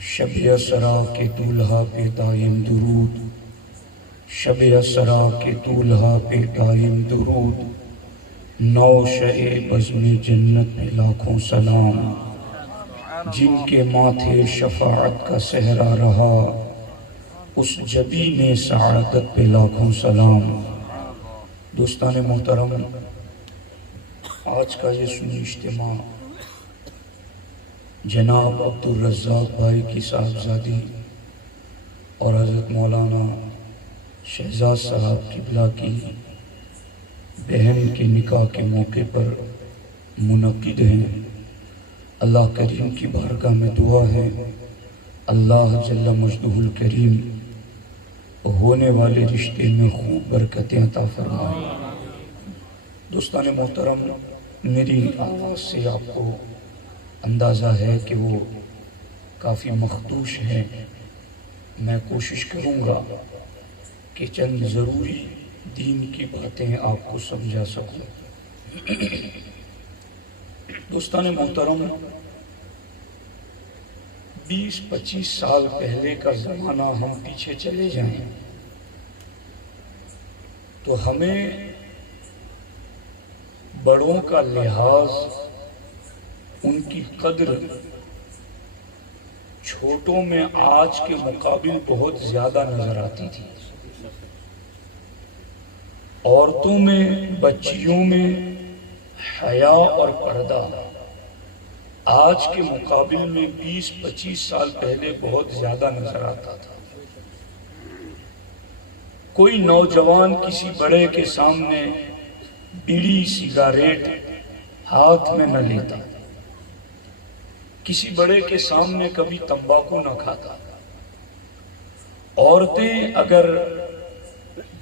شب اسرا کے دولہا پہ دائم درود، شب اسرا کے دولہا پہ دائم درود، نوشۂ بزم جنت پہ لاکھوں سلام، جن کے ماتھے شفاعت کا صحرا رہا، اس جبین سعادت پہ لاکھوں سلام۔ دوستان محترم، آج کا یہ سنی اجتماع جناب عبدالرزاق بھائی کی صاحبزادی اور حضرت مولانا شہزاد صاحب قبلہ کی بہن کے نکاح کے موقع پر منعقد ہیں۔ اللہ کریم کی بارگاہ میں دعا ہے، اللہ جل مجدہ الکریم ہونے والے رشتے میں خوب برکتیں عطا فرمائے۔ دوستان محترم، میری آواز سے آپ کو اندازہ ہے کہ وہ کافی مخدوش ہیں۔ میں کوشش کروں گا کہ چند ضروری دین کی باتیں آپ کو سمجھا سکوں۔ دوستان محترم، 20-25 سال پہلے کا زمانہ ہم پیچھے چلے جائیں تو ہمیں بڑوں کا لحاظ، ان کی قدر چھوٹوں میں آج کے مقابل بہت زیادہ نظر آتی تھی۔ عورتوں میں، بچیوں میں حیا اور پردہ آج کے مقابل میں 20-25 سال پہلے بہت زیادہ نظر آتا تھا۔ کوئی نوجوان کسی بڑے کے سامنے بیڑی سگاریٹ ہاتھ میں نہ لیتا، کسی بڑے کے سامنے کبھی تمباکو نہ کھاتا۔ عورتیں اگر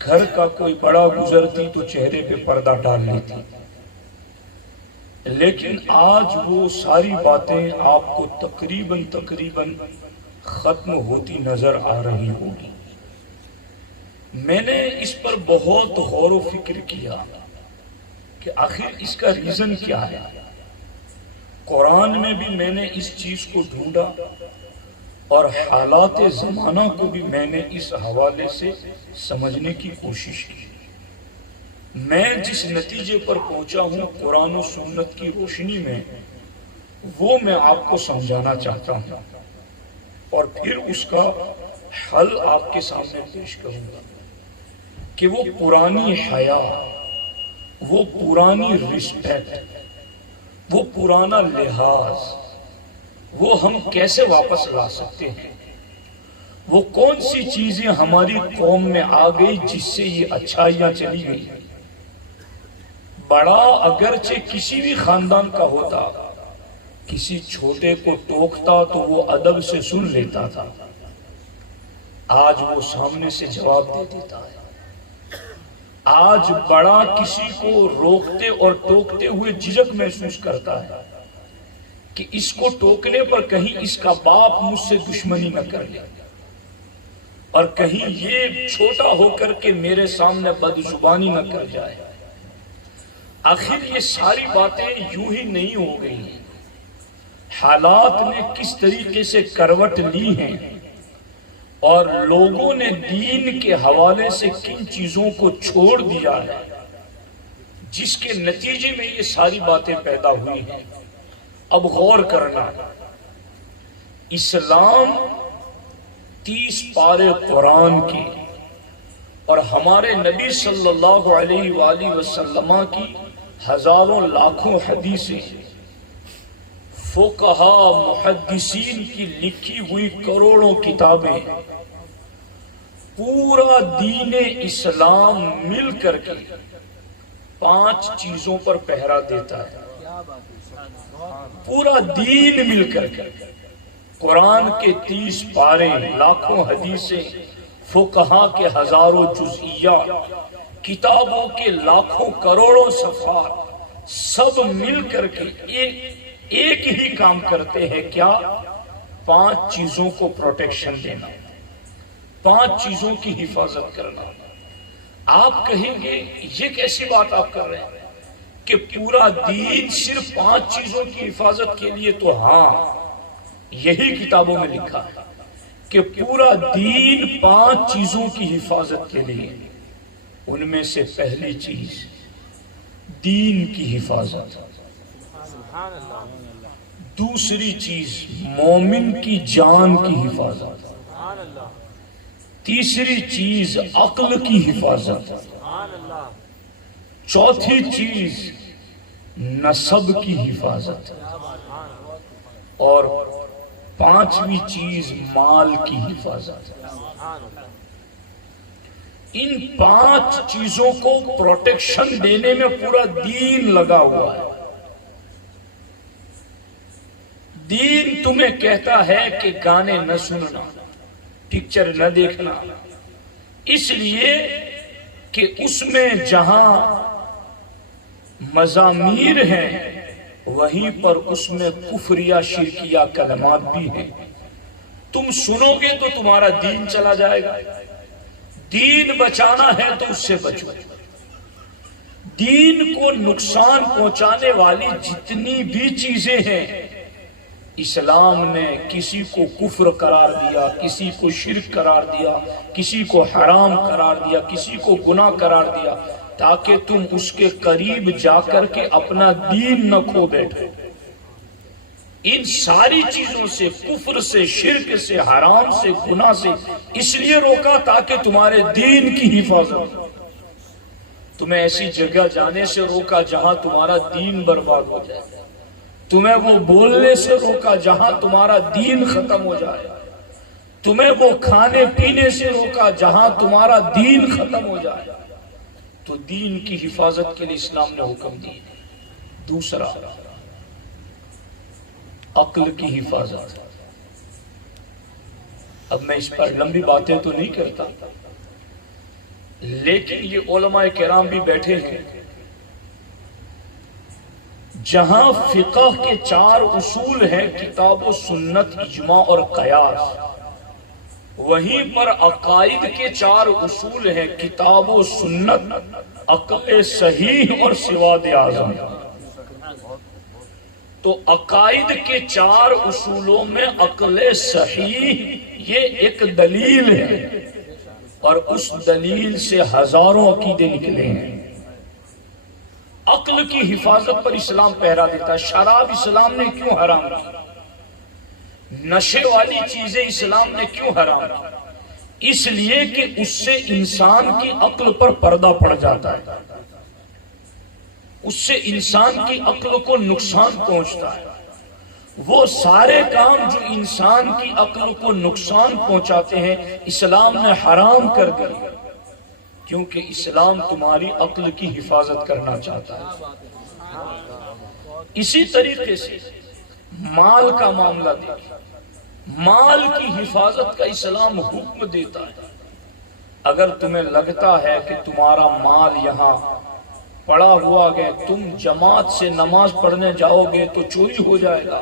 گھر کا کوئی بڑا گزرتی تو چہرے پہ پردہ ڈال لیتی، لیکن آج وہ ساری باتیں آپ کو تقریباً ختم ہوتی نظر آ رہی ہوگی۔ میں نے اس پر بہت غور و فکر کیا کہ آخر اس کا ریزن کیا ہے۔ قرآن میں بھی میں نے اس چیز کو ڈھونڈا اور حالات زمانہ کو بھی میں نے اس حوالے سے سمجھنے کی کوشش کی۔ میں جس نتیجے پر پہنچا ہوں قرآن و سنت کی روشنی میں، وہ میں آپ کو سمجھانا چاہتا ہوں اور پھر اس کا حل آپ کے سامنے پیش کروں گا کہ وہ پرانی حیا، وہ پرانی رسپیکٹ، وہ پرانا لحاظ، وہ ہم کیسے واپس لا سکتے ہیں۔ وہ کون سی چیزیں ہماری قوم میں آ گئی جس سے یہ اچھائیاں چلی گئی۔ بڑا اگرچہ کسی بھی خاندان کا ہوتا، کسی چھوٹے کو ٹوکتا تو وہ ادب سے سن لیتا تھا، آج وہ سامنے سے جواب دے دیتا ہے۔ آج بڑا کسی کو روکتے اور ٹوکتے ہوئے جھجک محسوس کرتا ہے کہ اس کو ٹوکنے پر کہیں اس کا باپ مجھ سے دشمنی نہ کر لے، اور کہیں یہ چھوٹا ہو کر کے میرے سامنے بدزبانی نہ کر جائے۔ آخر یہ ساری باتیں یوں ہی نہیں ہو گئی ہیں، حالات نے کس طریقے سے کروٹ لی ہیں اور لوگوں نے دین کے حوالے سے کن چیزوں کو چھوڑ دیا ہے، جس کے نتیجے میں یہ ساری باتیں پیدا ہوئی ہیں۔ اب غور کرنا، اسلام 30 پارے قرآن کی اور ہمارے نبی صلی اللہ علیہ وآلہ وسلم کی ہزاروں لاکھوں حدیثیں، فقہا محدثین کی لکھی ہوئی کروڑوں کتابیں، پورا دین اسلام مل کر کے 5 چیزوں پر پہرا دیتا ہے۔ پورا دین مل کر کے، قرآن کے 30 پارے، لاکھوں حدیثیں، فقہا کے ہزاروں جزئیات، کتابوں کے لاکھوں کروڑوں صفحات، سب مل کر کے ایک ہی کام کرتے ہیں، کیا؟ 5 چیزوں کو پروٹیکشن دینا، 5 چیزوں کی حفاظت کرنا۔ آپ کہیں گے یہ کیسی بات آپ کر رہے ہیں کہ پورا دین صرف 5 چیزوں کی حفاظت کے لیے؟ تو ہاں، یہی کتابوں میں لکھا ہے کہ پورا دین 5 چیزوں کی حفاظت کے لیے، ان میں سے پہلی چیز دین کی حفاظت، دوسری چیز مومن کی جان کی حفاظت، تیسری چیز عقل کی حفاظت، چوتھی چیز نسب کی حفاظت، اور 5ویں چیز مال کی حفاظت۔ ان 5 چیزوں کو پروٹیکشن دینے میں پورا دین لگا ہوا ہے۔ دین تمہیں کہتا ہے کہ گانے نہ سننا، پکچر نہ دیکھنا، اس لیے کہ اس میں جہاں مضامیر ہیں وہیں پر اس میں کفریہ شرکیہ کلمات بھی ہیں۔ تم سنو گے تو تمہارا دین چلا جائے گا۔ دین بچانا ہے تو اس سے بچو۔ دین کو نقصان پہنچانے والی جتنی بھی چیزیں ہیں، اسلام نے کسی کو کفر قرار دیا، کسی کو شرک قرار دیا، کسی کو حرام قرار دیا، کسی کو گناہ قرار دیا، تاکہ تم اس کے قریب جا کر کے اپنا دین نہ کھو بیٹھو۔ ان ساری چیزوں سے، کفر سے، شرک سے، حرام سے، گناہ سے اس لیے روکا تاکہ تمہارے دین کی حفاظت۔ تمہیں ایسی جگہ جانے سے روکا جہاں تمہارا دین برباد ہو جائے، تمہیں وہ بولنے سے روکا جہاں تمہارا دین ختم ہو جائے، تمہیں وہ کھانے پینے سے روکا جہاں تمہارا دین ختم ہو جائے۔ تو دین کی حفاظت کے لیے اسلام نے حکم دی۔ دوسرا، عقل کی حفاظت۔ اب میں اس پر لمبی باتیں تو نہیں کرتا، لیکن یہ علماء کرام بھی بیٹھے ہیں، جہاں فقہ کے 4 اصول ہیں، کتاب و سنت، اجماع اور قیاس، وہیں پر عقائد کے 4 اصول ہیں، کتاب و سنت، عقل صحیح اور سواد اعظم۔ تو عقائد کے 4 اصولوں میں عقل صحیح یہ ایک دلیل ہے، اور اس دلیل سے ہزاروں عقیدے نکلے ہیں۔ عقل کی حفاظت پر اسلام پہرا دیتا ہے۔ شراب اسلام نے کیوں حرام کی؟ نشے والی چیزیں اسلام نے کیوں حرام کی؟ اس لیے کہ اس سے انسان کی عقل پر پردہ پڑ جاتا ہے، اس سے انسان کی عقل کو نقصان پہنچتا ہے۔ وہ سارے کام جو انسان کی عقل کو نقصان پہنچاتے ہیں اسلام نے حرام کر دیے، کیونکہ اسلام تمہاری عقل کی حفاظت کرنا چاہتا ہے۔ اسی طریقے سے مال کا معاملہ دیکھیں، مال کی حفاظت کا اسلام حکم دیتا ہے۔ اگر تمہیں لگتا ہے کہ تمہارا مال یہاں پڑا ہوا گئے، تم جماعت سے نماز پڑھنے جاؤ گے تو چوری ہو جائے گا،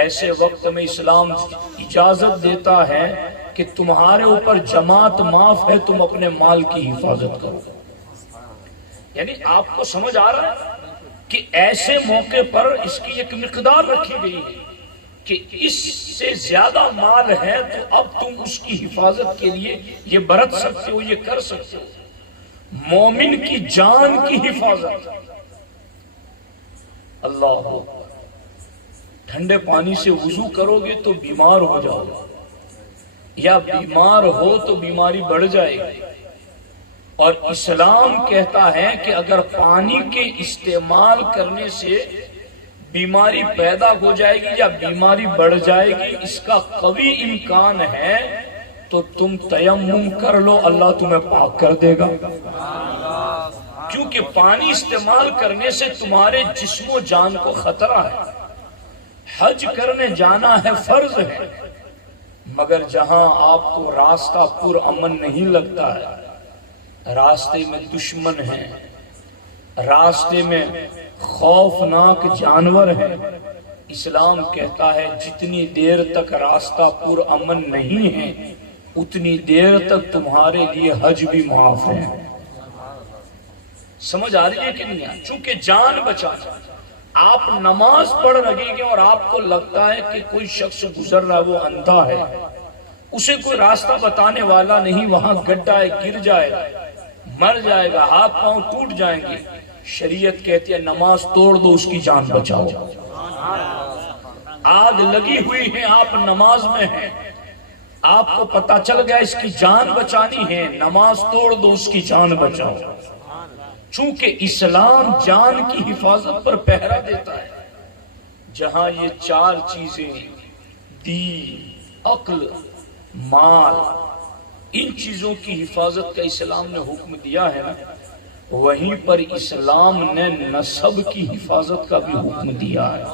ایسے وقت میں اسلام اجازت دیتا ہے کہ تمہارے اوپر جماعت معاف ہے، تم اپنے مال کی حفاظت کرو۔ یعنی آپ کو سمجھ آ رہا ہے کہ ایسے موقع پر اس کی ایک مقدار رکھی گئی ہے کہ اس سے زیادہ مال ہے تو اب تم اس کی حفاظت کے لیے یہ برت سکتے ہو، یہ کر سکتے ہو۔ مومن کی جان کی حفاظت، اللہ اکبر، ٹھنڈے پانی سے وضو کرو گے تو بیمار ہو جاؤ گے، یا بیمار ہو تو بیماری بڑھ جائے گی، اور اسلام کہتا ہے کہ اگر پانی کے استعمال کرنے سے بیماری پیدا ہو جائے گی یا بیماری بڑھ جائے گی، اس کا قوی امکان ہے تو تم تیمم کر لو، اللہ تمہیں پاک کر دے گا۔ کیونکہ پانی استعمال کرنے سے تمہارے جسم و جان کو خطرہ ہے۔ حج کرنے جانا ہے، فرض ہے، مگر جہاں آپ کو راستہ پر امن نہیں لگتا ہے، راستے میں دشمن ہیں، راستے میں خوفناک جانور ہیں، اسلام کہتا ہے جتنی دیر تک راستہ پر امن نہیں ہے اتنی دیر تک تمہارے لیے حج بھی معاف ہے۔ سمجھ آ رہی ہے کہ نہیں؟ چونکہ جان بچانا، آپ نماز پڑھ رہے ہیں اور آپ کو لگتا ہے کہ کوئی شخص گزر رہا ہے وہ اندھا ہے، اسے کوئی راستہ بتانے والا نہیں، وہاں گڈھا ہے، گر جائے مر جائے گا، ہاتھ پاؤں ٹوٹ جائیں گے، شریعت کہتی ہے نماز توڑ دو، اس کی جان بچاؤ۔ آگ لگی ہوئی ہے، آپ نماز میں ہیں، آپ کو پتا چل گیا اس کی جان بچانی ہے، نماز توڑ دو، اس کی جان بچاؤ۔ چونکہ اسلام جان کی حفاظت پر پہرا دیتا ہے، جہاں یہ چار چیزیں دین، عقل، مال، ان چیزوں کی حفاظت کا اسلام نے حکم دیا ہے نا، وہیں پر اسلام نے نسب کی حفاظت کا بھی حکم دیا ہے۔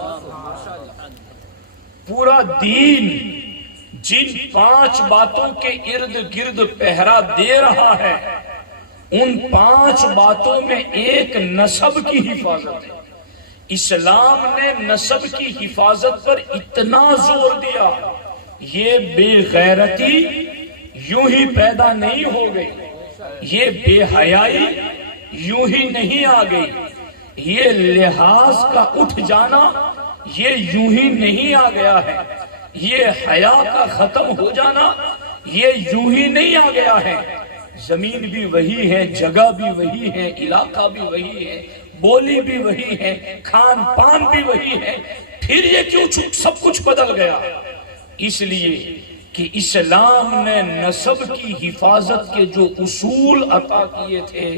پورا دین جن 5 باتوں کے ارد گرد پہرا دے رہا ہے، ان 5 باتوں میں ایک نسب کی حفاظت ہے۔ اسلام نے نسب کی حفاظت پر اتنا زور دیا، یہ بے غیرتی یوں ہی پیدا نہیں ہو گئی، یہ بے حیائی یوں ہی نہیں آ گئی، یہ لحاظ کا اٹھ جانا یہ یوں ہی نہیں آ گیا ہے، یہ حیا کا ختم ہو جانا یہ یوں ہی نہیں آ گیا ہے۔ زمین بھی وہی ہے، جگہ بھی وہی ہے، علاقہ بھی وہی ہے، بولی بھی وہی ہے، کھان پان بھی وہی ہے، پھر یہ کیوں سب کچھ بدل گیا؟ اس لیے کہ اسلام نے نسب کی حفاظت کے جو اصول عطا کیے تھے،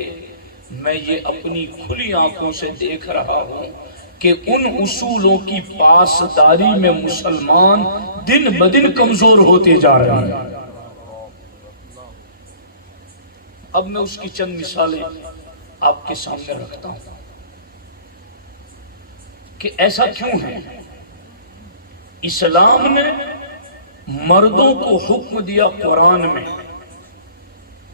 میں یہ اپنی کھلی آنکھوں سے دیکھ رہا ہوں کہ ان اصولوں کی پاسداری میں مسلمان دن بدن کمزور ہوتے جا رہے ہیں۔ اب میں اس کی چند مثالیں آپ کے سامنے رکھتا ہوں کہ ایسا کیوں ہے۔ اسلام نے مردوں کو حکم دیا قرآن میں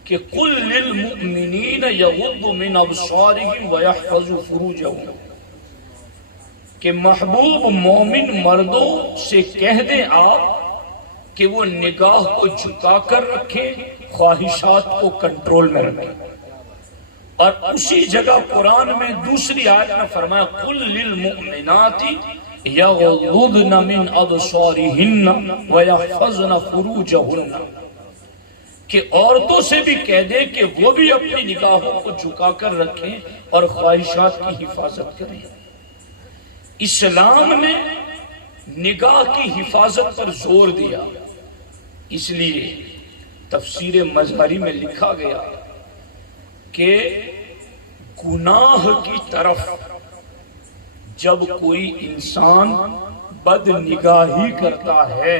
کہ قُلْ لِلْمُؤْمِنِينَ يَغُضُّ مِنْ أَبْصَارِهِمْ وَيَحْفَظُوا فُرُوجَهُمْ، کہ محبوب مومن مردوں سے کہہ دیں آپ کہ وہ نگاہ کو جھکا کر رکھیں، خواہشات کو کنٹرول میں رکھیں۔ اور اسی جگہ قرآن میں دوسری آیت میں فرمایا قُلْ لِلْمُؤْمِنَاتِ يَغْضُضْنَ مِنْ أَبْصَارِهِنَّ وَيَحْفَظْنَ فُرُوجَهُنَّ، کہ عورتوں سے بھی کہہ دے کہ وہ بھی اپنی نگاہوں کو جھکا کر رکھیں اور خواہشات کی حفاظت کریں۔ اسلام نے نگاہ کی حفاظت پر زور دیا، اس لیے تفسیر مظہری میں لکھا گیا کہ گناہ کی طرف جب کوئی انسان بد نگاہی کرتا ہے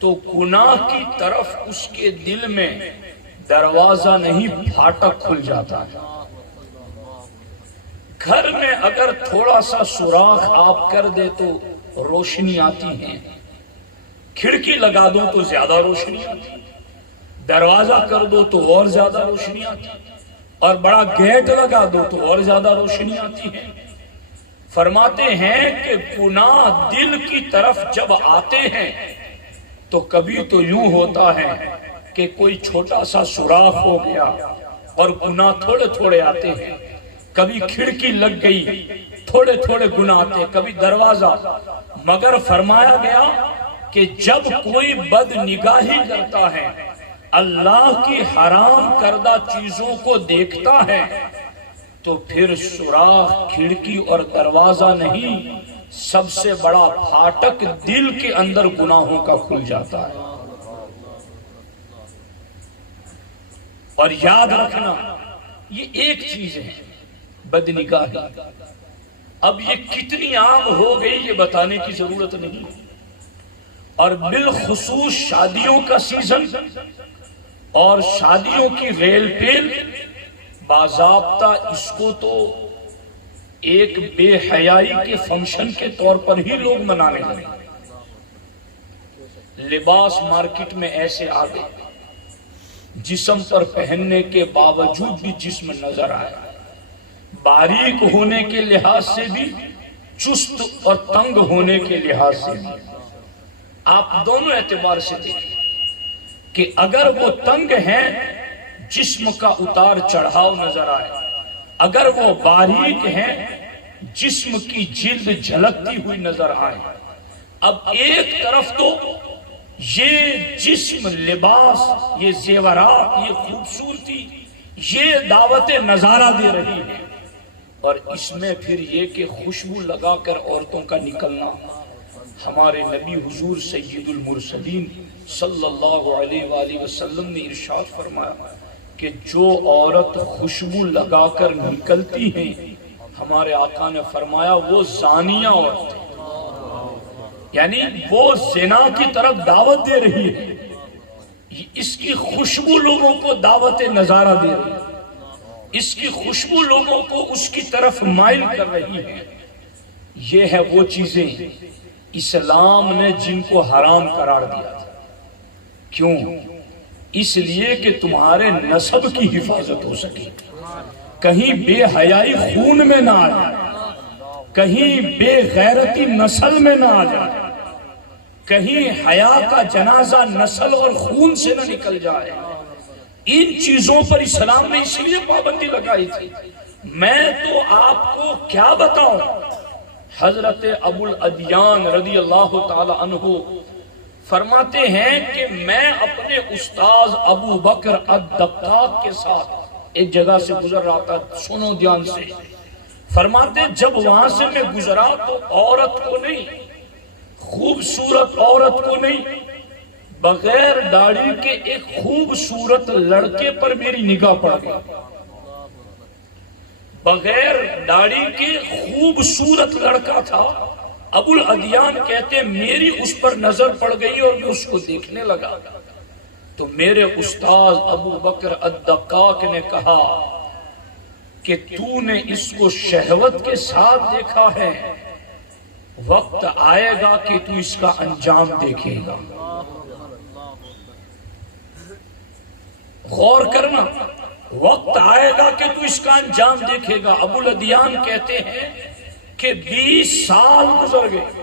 تو گناہ کی طرف اس کے دل میں دروازہ نہیں پھاٹک کھل جاتا ہے۔ گھر میں اگر تھوڑا سا سوراخ آپ کر دے تو روشنی آتی ہے، کھڑکی لگا دو تو زیادہ روشنی آتی ہے، دروازہ کر دو تو اور زیادہ روشنی آتی ہے، اور بڑا گیٹ لگا دو تو اور زیادہ روشنی آتی ہے۔ فرماتے ہیں کہ گناہ دل کی طرف جب آتے ہیں تو کبھی تو یوں ہوتا ہے کہ کوئی چھوٹا سا سوراخ ہو گیا اور گناہ تھوڑے تھوڑے آتے ہیں، کبھی کھڑکی لگ گئی تھوڑے تھوڑے گناہ آتے، کبھی دروازہ، مگر فرمایا گیا کہ جب کوئی بد نگاہی کرتا ہے، اللہ کی حرام کردہ چیزوں کو دیکھتا ہے، تو پھر سوراخ، کھڑکی اور دروازہ نہیں، سب سے بڑا پھاٹک دل کے اندر گناہوں کا کھل جاتا ہے۔ اور یاد رکھنا یہ ایک چیز ہے بد نگاہی، اب یہ کتنی عام ہو گئی یہ بتانے کی ضرورت نہیں، اور بالخصوص شادیوں کا سیزن اور شادیوں کی ریل پیل، باضابطہ اس کو تو ایک بے حیائی کے فنکشن کے طور پر ہی لوگ منانے لگے۔ لباس مارکیٹ میں ایسے آ گئے جسم پر پہننے کے باوجود بھی جسم نظر آئے، باریک ہونے کے لحاظ سے بھی، چست اور تنگ ہونے کے لحاظ سے بھی۔ آپ دونوں اعتبار سے دیکھیں کہ اگر وہ تنگ ہیں جسم کا اتار چڑھاؤ نظر آئے، اگر وہ باریک ہیں جسم کی جلد جھلکتی ہوئی نظر آئے۔ اب ایک طرف تو یہ جسم، لباس، یہ زیورات، یہ خوبصورتی، یہ دعوت نظارہ دے رہی ہے، اور اس میں پھر یہ کہ خوشبو لگا کر عورتوں کا نکلنا۔ ہمارے نبی حضور سید المرسلین صلی اللہ علیہ وآلہ وسلم نے ارشاد فرمایا کہ جو عورت خوشبو لگا کر نکلتی ہیں، ہمارے آقا نے فرمایا وہ زانیہ عورت ہے، یعنی وہ زنا کی طرف دعوت دے رہی ہے۔ اس کی خوشبو لوگوں کو دعوت نظارہ دے رہی ہے، اس کی خوشبو لوگوں کو اس کی طرف مائل کر رہی ہے۔ یہ ہے وہ چیزیں اسلام نے جن کو حرام قرار دیا تھا۔ کیوں؟ اس لیے کہ تمہارے نسب کی حفاظت ہو سکے، کہیں بے حیائی خون میں نہ آ جائے، کہیں بے غیرتی نسل میں نہ آ جائے، کہیں حیا کا جنازہ نسل اور خون سے نہ نکل جائے۔ ان چیزوں پر اسلام نے اس لیے پابندی لگائی تھی۔ میں تو آپ کو کیا بتاؤں، حضرت ابو الادیان رضی اللہ تعالی عنہ فرماتے ہیں کہ میں اپنے استاذ ابو بکر الدقاق کے ساتھ ایک جگہ سے گزر رہا تھا، سنو دھیان سے، فرماتے جب وہاں سے میں گزرا تو عورت کو نہیں، خوبصورت عورت کو نہیں، بغیر داڑھی کے ایک خوبصورت لڑکے پر میری نگاہ پڑ گئی۔ بغیر داڑھی کے خوبصورت لڑکا تھا۔ ابو الادیان کہتے میری اس پر نظر پڑ گئی اور میں اس کو دیکھنے لگا تو میرے استاذ ابو بکر الدقاق نے کہا کہ تو نے اس کو شہوت کے ساتھ دیکھا ہے، وقت آئے گا کہ تو اس کا انجام دیکھے گا۔ غور کرنا، وقت آئے گا کہ تو اس کا انجام دیکھے گا۔ ابو الادیان کہتے ہیں کہ 20 سال گزر گئے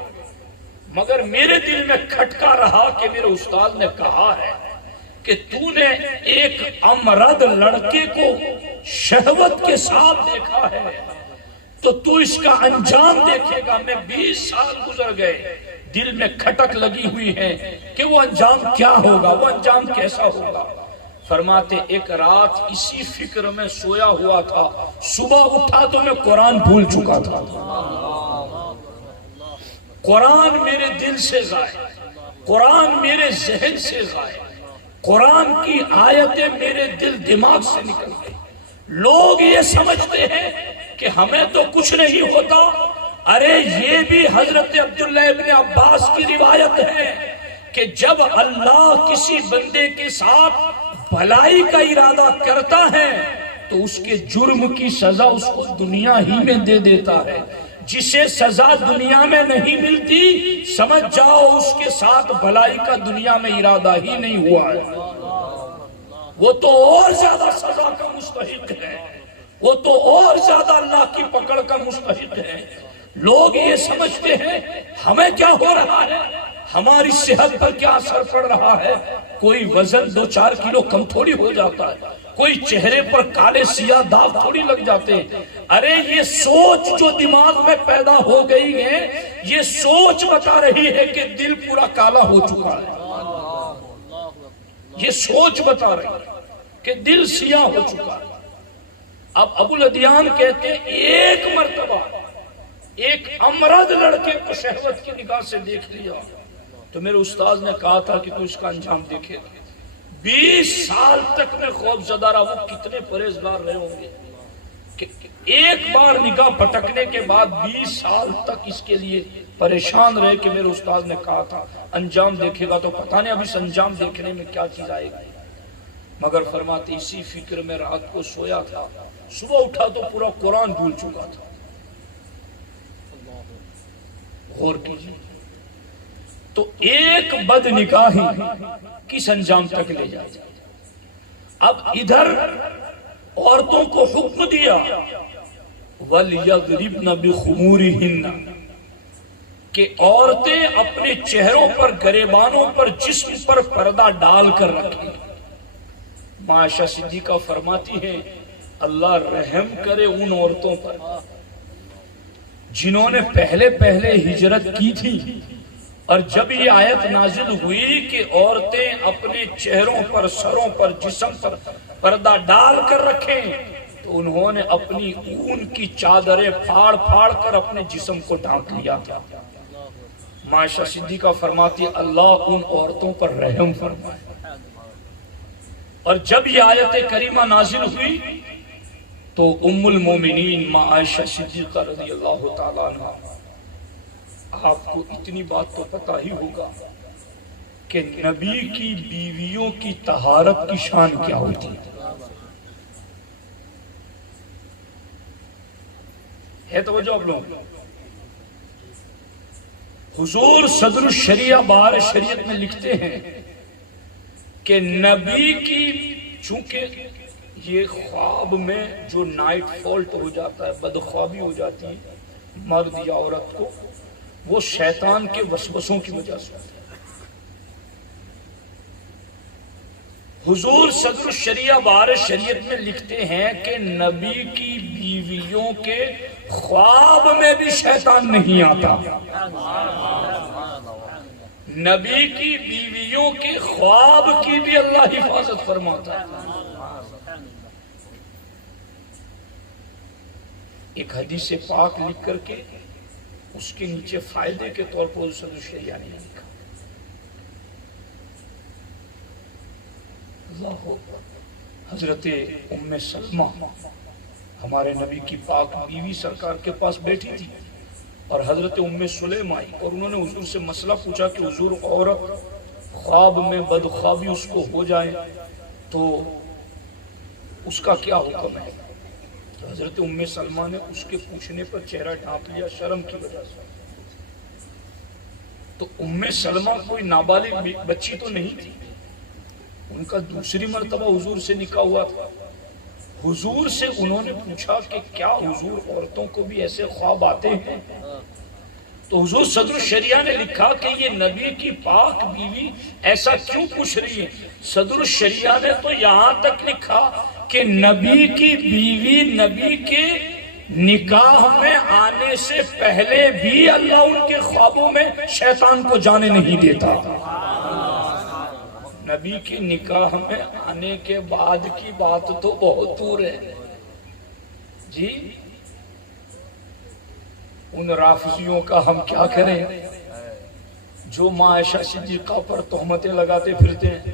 مگر میرے دل میں کھٹکا رہا کہ میرے استاد نے کہا ہے کہ تو نے ایک امرد لڑکے کو شہوت کے ساتھ دیکھا ہے تو تو اس کا انجام دیکھے گا۔ میں 20 سال گزر گئے، دل میں کھٹک لگی ہوئی ہے کہ وہ انجام کیا ہوگا، وہ انجام کیسا ہوگا۔ فرماتے ایک رات اسی فکر میں سویا ہوا تھا، صبح اٹھا تو میں قرآن بھول چکا تھا، قرآن میرے دل سے غائب، قرآن میرے ذہن سے غائب، قرآن کی آیتیں میرے دل دماغ سے نکل گئی۔ لوگ یہ سمجھتے ہیں کہ ہمیں تو کچھ نہیں ہوتا، ارے یہ بھی حضرت عبداللہ ابن عباس کی روایت ہے کہ جب اللہ کسی بندے کے ساتھ بھلائی کا ارادہ کرتا ہے تو اس کے جرم کی سزا اس کو دنیا ہی میں دے دیتا ہے۔ جسے سزا دنیا میں نہیں ملتی سمجھ جاؤ اس کے ساتھ بھلائی کا دنیا میں ارادہ ہی نہیں ہوا ہے، وہ تو اور زیادہ سزا کا مستحق ہے، وہ تو اور زیادہ اللہ کی پکڑ کا مستحق ہے۔ لوگ یہ سمجھتے ہیں ہمیں کیا ہو رہا ہے، ہماری صحت پر کیا اثر پڑ رہا ہے، کوئی وزن 2-4 کلو کم تھوڑی ہو جاتا ہے، کوئی چہرے پر کالے سیاہ داغ تھوڑی لگ جاتے ہیں۔ ارے یہ سوچ جو دماغ میں پیدا ہو گئی ہے، یہ سوچ بتا رہی ہے کہ دل پورا کالا ہو چکا ہے، یہ سوچ بتا رہی ہے کہ دل سیاہ ہو چکا ہے۔ اب ابو الادیان کہتے ایک مرتبہ ایک امرد لڑکے کو شہوت کی نگاہ سے دیکھ لیا تو میرے استاذ نے کہا تھا کہ تو اس کا انجام دیکھے گا۔ 20 سال تک میں خوف زدہ رہا، وہ کتنے پرہیزگار رہے ہوں گے کہ ایک بار نگاہ پھٹکنے کے بعد 20 سال تک اس کے لیے پریشان رہے کہ میرے استاذ نے کہا تھا انجام دیکھے گا، تو پتہ نہیں اب اس انجام دیکھنے میں کیا چیز آئے گی۔ مگر فرماتے اسی فکر میں رات کو سویا تھا، صبح اٹھا تو پورا قرآن بھول چکا تھا۔ غور کیجیے، تو ایک بد نگاہی کس انجام تک لے جائے۔ اب ادھر عورتوں کو حکم دیا وَلْيَضْرِبْنَ بِخُمُورِهِنَّ کہ عورتیں اپنے چہروں پر، گریبانوں پر، جسم پر پردہ ڈال کر رکھیں۔ عائشہ صدیقہ فرماتی ہیں اللہ رحم کرے ان عورتوں پر جنہوں نے پہلے پہلے ہجرت کی تھی، اور جب یہ آیت نازل ہوئی کہ عورتیں اپنے چہروں پر، سروں پر، جسم پر پردہ ڈال کر رکھیں، تو انہوں نے اپنی اون کی چادریں پھاڑ پھاڑ کر اپنے جسم کو ڈھانپ لیا۔ عائشہ صدیقہ فرماتی ہے اللہ ان عورتوں پر رحم فرمائے۔ اور جب یہ آیت کریمہ نازل ہوئی تو ام المومنین ماں عائشہ صدیقہ رضی اللہ تعالیٰ عنہ، آپ کو اتنی بات تو پتہ ہی ہوگا کہ نبی کی بیویوں کی طہارت کی شان کیا ہوتی ہے توجہ آپ لوگ۔ حضور صدر الشریعہ بہار شریعت میں لکھتے ہیں کہ نبی کی، چونکہ یہ خواب میں جو نائٹ فالٹ ہو جاتا ہے، بدخوابی ہو جاتی ہے مرد یا عورت کو، وہ شیطان کے وسوسوں کی وجہ سے ہوتا ہے۔ حضور صدر الشریعہ بہار شریعت میں لکھتے ہیں کہ نبی کی بیویوں کے خواب میں بھی شیطان نہیں آتا۔ نبی کی بیویوں کے خواب کی بھی اللہ حفاظت فرماتا ہے۔ ایک حدیث پاک لکھ کر کے اس کے نیچے فائدے کے طور پر صدر الشریعہ نے لکھا، اللہ حضرت ام سلمہ ہمارے نبی کی پاک بیوی سرکار کے پاس بیٹھی تھی، اور حضرت ام سلیم آئی اور انہوں نے حضور سے مسئلہ پوچھا کہ حضور عورت خواب میں بدخوابی اس کو ہو جائے تو اس کا کیا حکم ہے؟ تو حضرت ام سلمہ نے اس کے پوچھنے پر چہرہ ڈھانپ لیا شرم کی وجہ سے۔ تو ام سلمہ کوئی نابالغ بچی تو نہیں تھی، ان کا دوسری مرتبہ حضور سے نکاح ہوا تھا۔ حضور سے انہوں نے پوچھا کہ کیا حضور عورتوں کو بھی ایسے خواب آتے ہیں؟ تو حضور صدر الشریعہ نے لکھا کہ یہ نبی کی پاک بیوی ایسا کیوں پوچھ رہی ہے؟ صدر الشریعہ نے تو یہاں تک لکھا کہ نبی کی بیوی نبی کے نکاح میں آنے سے پہلے بھی اللہ ان کے خوابوں میں شیطان کو جانے نہیں دیتا۔ نبی کے نکاح میں آنے کے بعد کی بات تو بہت دور ہے جی، ان رافضیوں کا ہم کیا کریں جو ماں عائشہ صدیقہ پر تہمتیں لگاتے پھرتے ہیں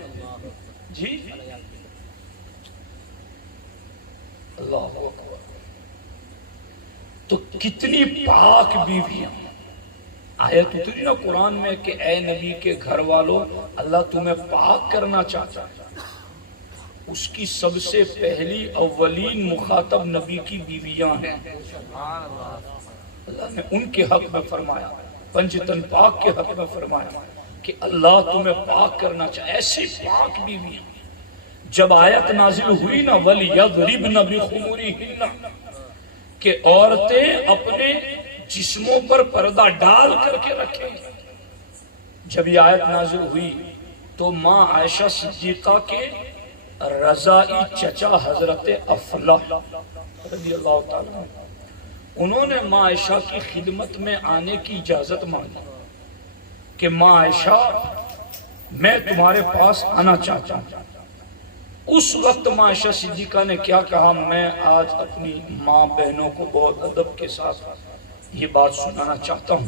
جی۔ اللہ اکبر، تو کتنی پاک بیویاں، آیت اتری نا قرآن میں کہ اے نبی کے گھر والوں اللہ تمہیں پاک کرنا چاہتا ہے، اس کی سب سے پہلی اولین مخاطب نبی کی بیویاں ہیں۔ اللہ نے ان کے حق میں فرمایا، پنجتن پاک کے حق میں فرمایا کہ اللہ تمہیں پاک کرنا چاہتا ہے، ایسی پاک بیویاں۔ جب آیت نازل ہوئی نا وَلْيَضْرِبْنَ بِخُمُرِهِنَّ کہ عورتیں اپنے جسموں پر پردہ ڈال کر کے رکھیں، جب یہ آیت نازل ہوئی تو ماں عائشہ صدیقہ کے رضائی چچا حضرت افلاح رضی اللہ تعالیٰ انہوں نے ماں عائشہ کی خدمت میں آنے کی اجازت مانگی کہ ماں عائشہ میں تمہارے پاس آنا چاہتا ہوں۔ اس وقت ماں عائشہ صدیقہ نے کیا کہا، میں آج اپنی ماں بہنوں کو بہت ادب کے ساتھ یہ بات سنانا چاہتا ہوں۔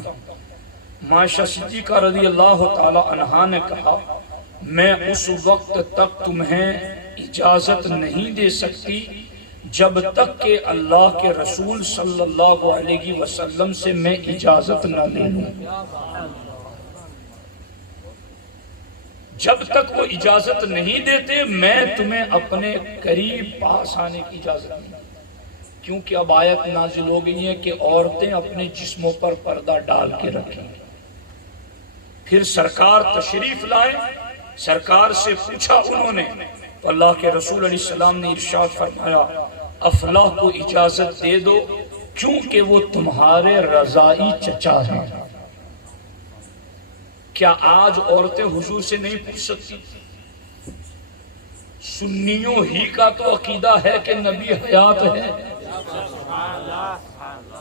ماں عائشہ صدیقہ رضی اللہ تعالی عنہا نے کہا میں اس وقت تک تمہیں اجازت نہیں دے سکتی جب تک کہ اللہ کے رسول صلی اللہ علیہ وسلم سے میں اجازت نہ لے لوں۔ جب تک وہ اجازت نہیں دیتے میں تمہیں اپنے قریب پاس آنے کی اجازت نہیں دیتی، کیونکہ اب آیت نازل ہو گئی ہے کہ عورتیں اپنے جسموں پر پردہ ڈال کے رکھیں۔ پھر سرکار تشریف لائے، سرکار سے پوچھا انہوں نے، تو اللہ کے رسول علیہ السلام نے ارشاد فرمایا افلاح کو اجازت دے دو کیونکہ وہ تمہارے رضائی چچا ہیں۔ کیا آج عورتیں حضور سے نہیں پوچھ سکتی؟ سنیوں ہی کا تو عقیدہ ہے کہ نبی حیات ہے،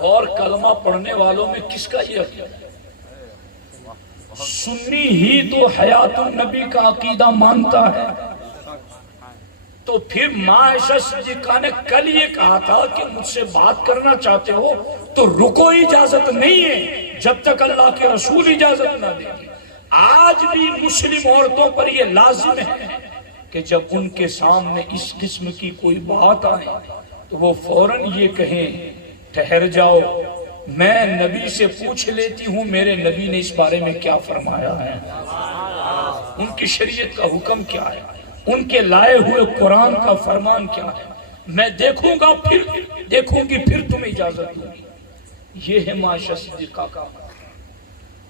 اور کلمہ پڑھنے والوں میں کس کا یہ عقیدہ؟ سنی ہی تو حیات النبی کا عقیدہ مانتا ہے. تو پھر ماں عائشہ صدیقہ نے کل یہ کہا تھا کہ مجھ سے بات کرنا چاہتے ہو تو رکو، اجازت نہیں ہے جب تک اللہ کے رسول اجازت نہ دیں گے. آج بھی مسلم عورتوں پر یہ لازم ہے کہ جب ان کے سامنے اس قسم کی کوئی بات آئے تو وہ فوراً یہ کہیں ٹھہر جاؤ، میں نبی سے پوچھ لیتی ہوں میرے نبی نے اس بارے میں کیا فرمایا ہے، ان کی شریعت کا حکم کیا ہے، ان کے لائے ہوئے قرآن کا فرمان کیا ہے، میں دیکھوں گا پھر دیکھوں گی پھر تمہیں اجازت دوں گی. یہ ہے معاشہ صدیقہ کا.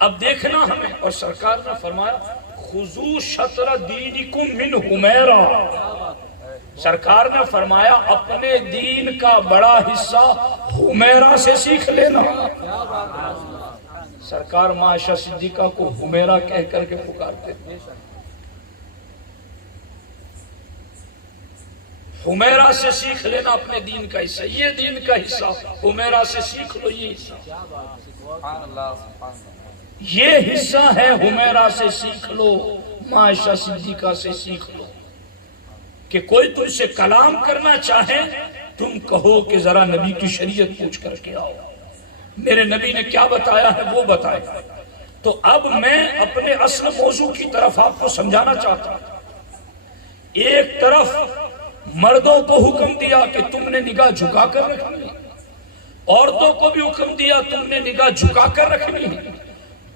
اب دیکھنا ہمیں. اور سرکار نے فرمایا خذو شطر دینکم من حمیرہ. سرکار نے فرمایا اپنے دین کا بڑا حصہ حمیرہ سے سیکھ لینا. سرکار معاشہ صدیقہ کو حمیرہ کہہ کر کے پکارتے تھے. حمیرہ سے سیکھ لینا اپنے دین کا حصہ. یہ دین کا حصہ حمیرہ سے سیکھ لو. یہ حصہ یہ حصہ ہے حمیرہ سے سیکھ لو، معاشہ صدیقہ سے سیکھ لو. کہ کوئی تم سے کلام کرنا چاہے تم کہو کہ ذرا نبی کی شریعت پوچھ کر کے آؤ، میرے نبی نے کیا بتایا ہے وہ بتائے. تو اب میں اپنے اصل موضوع کی طرف آپ کو سمجھانا چاہتا ہوں. ایک طرف مردوں کو حکم دیا کہ تم نے نگاہ جھکا کر رکھنی ہے، عورتوں کو بھی حکم دیا تم نے نگاہ جھکا کر رکھنی ہے.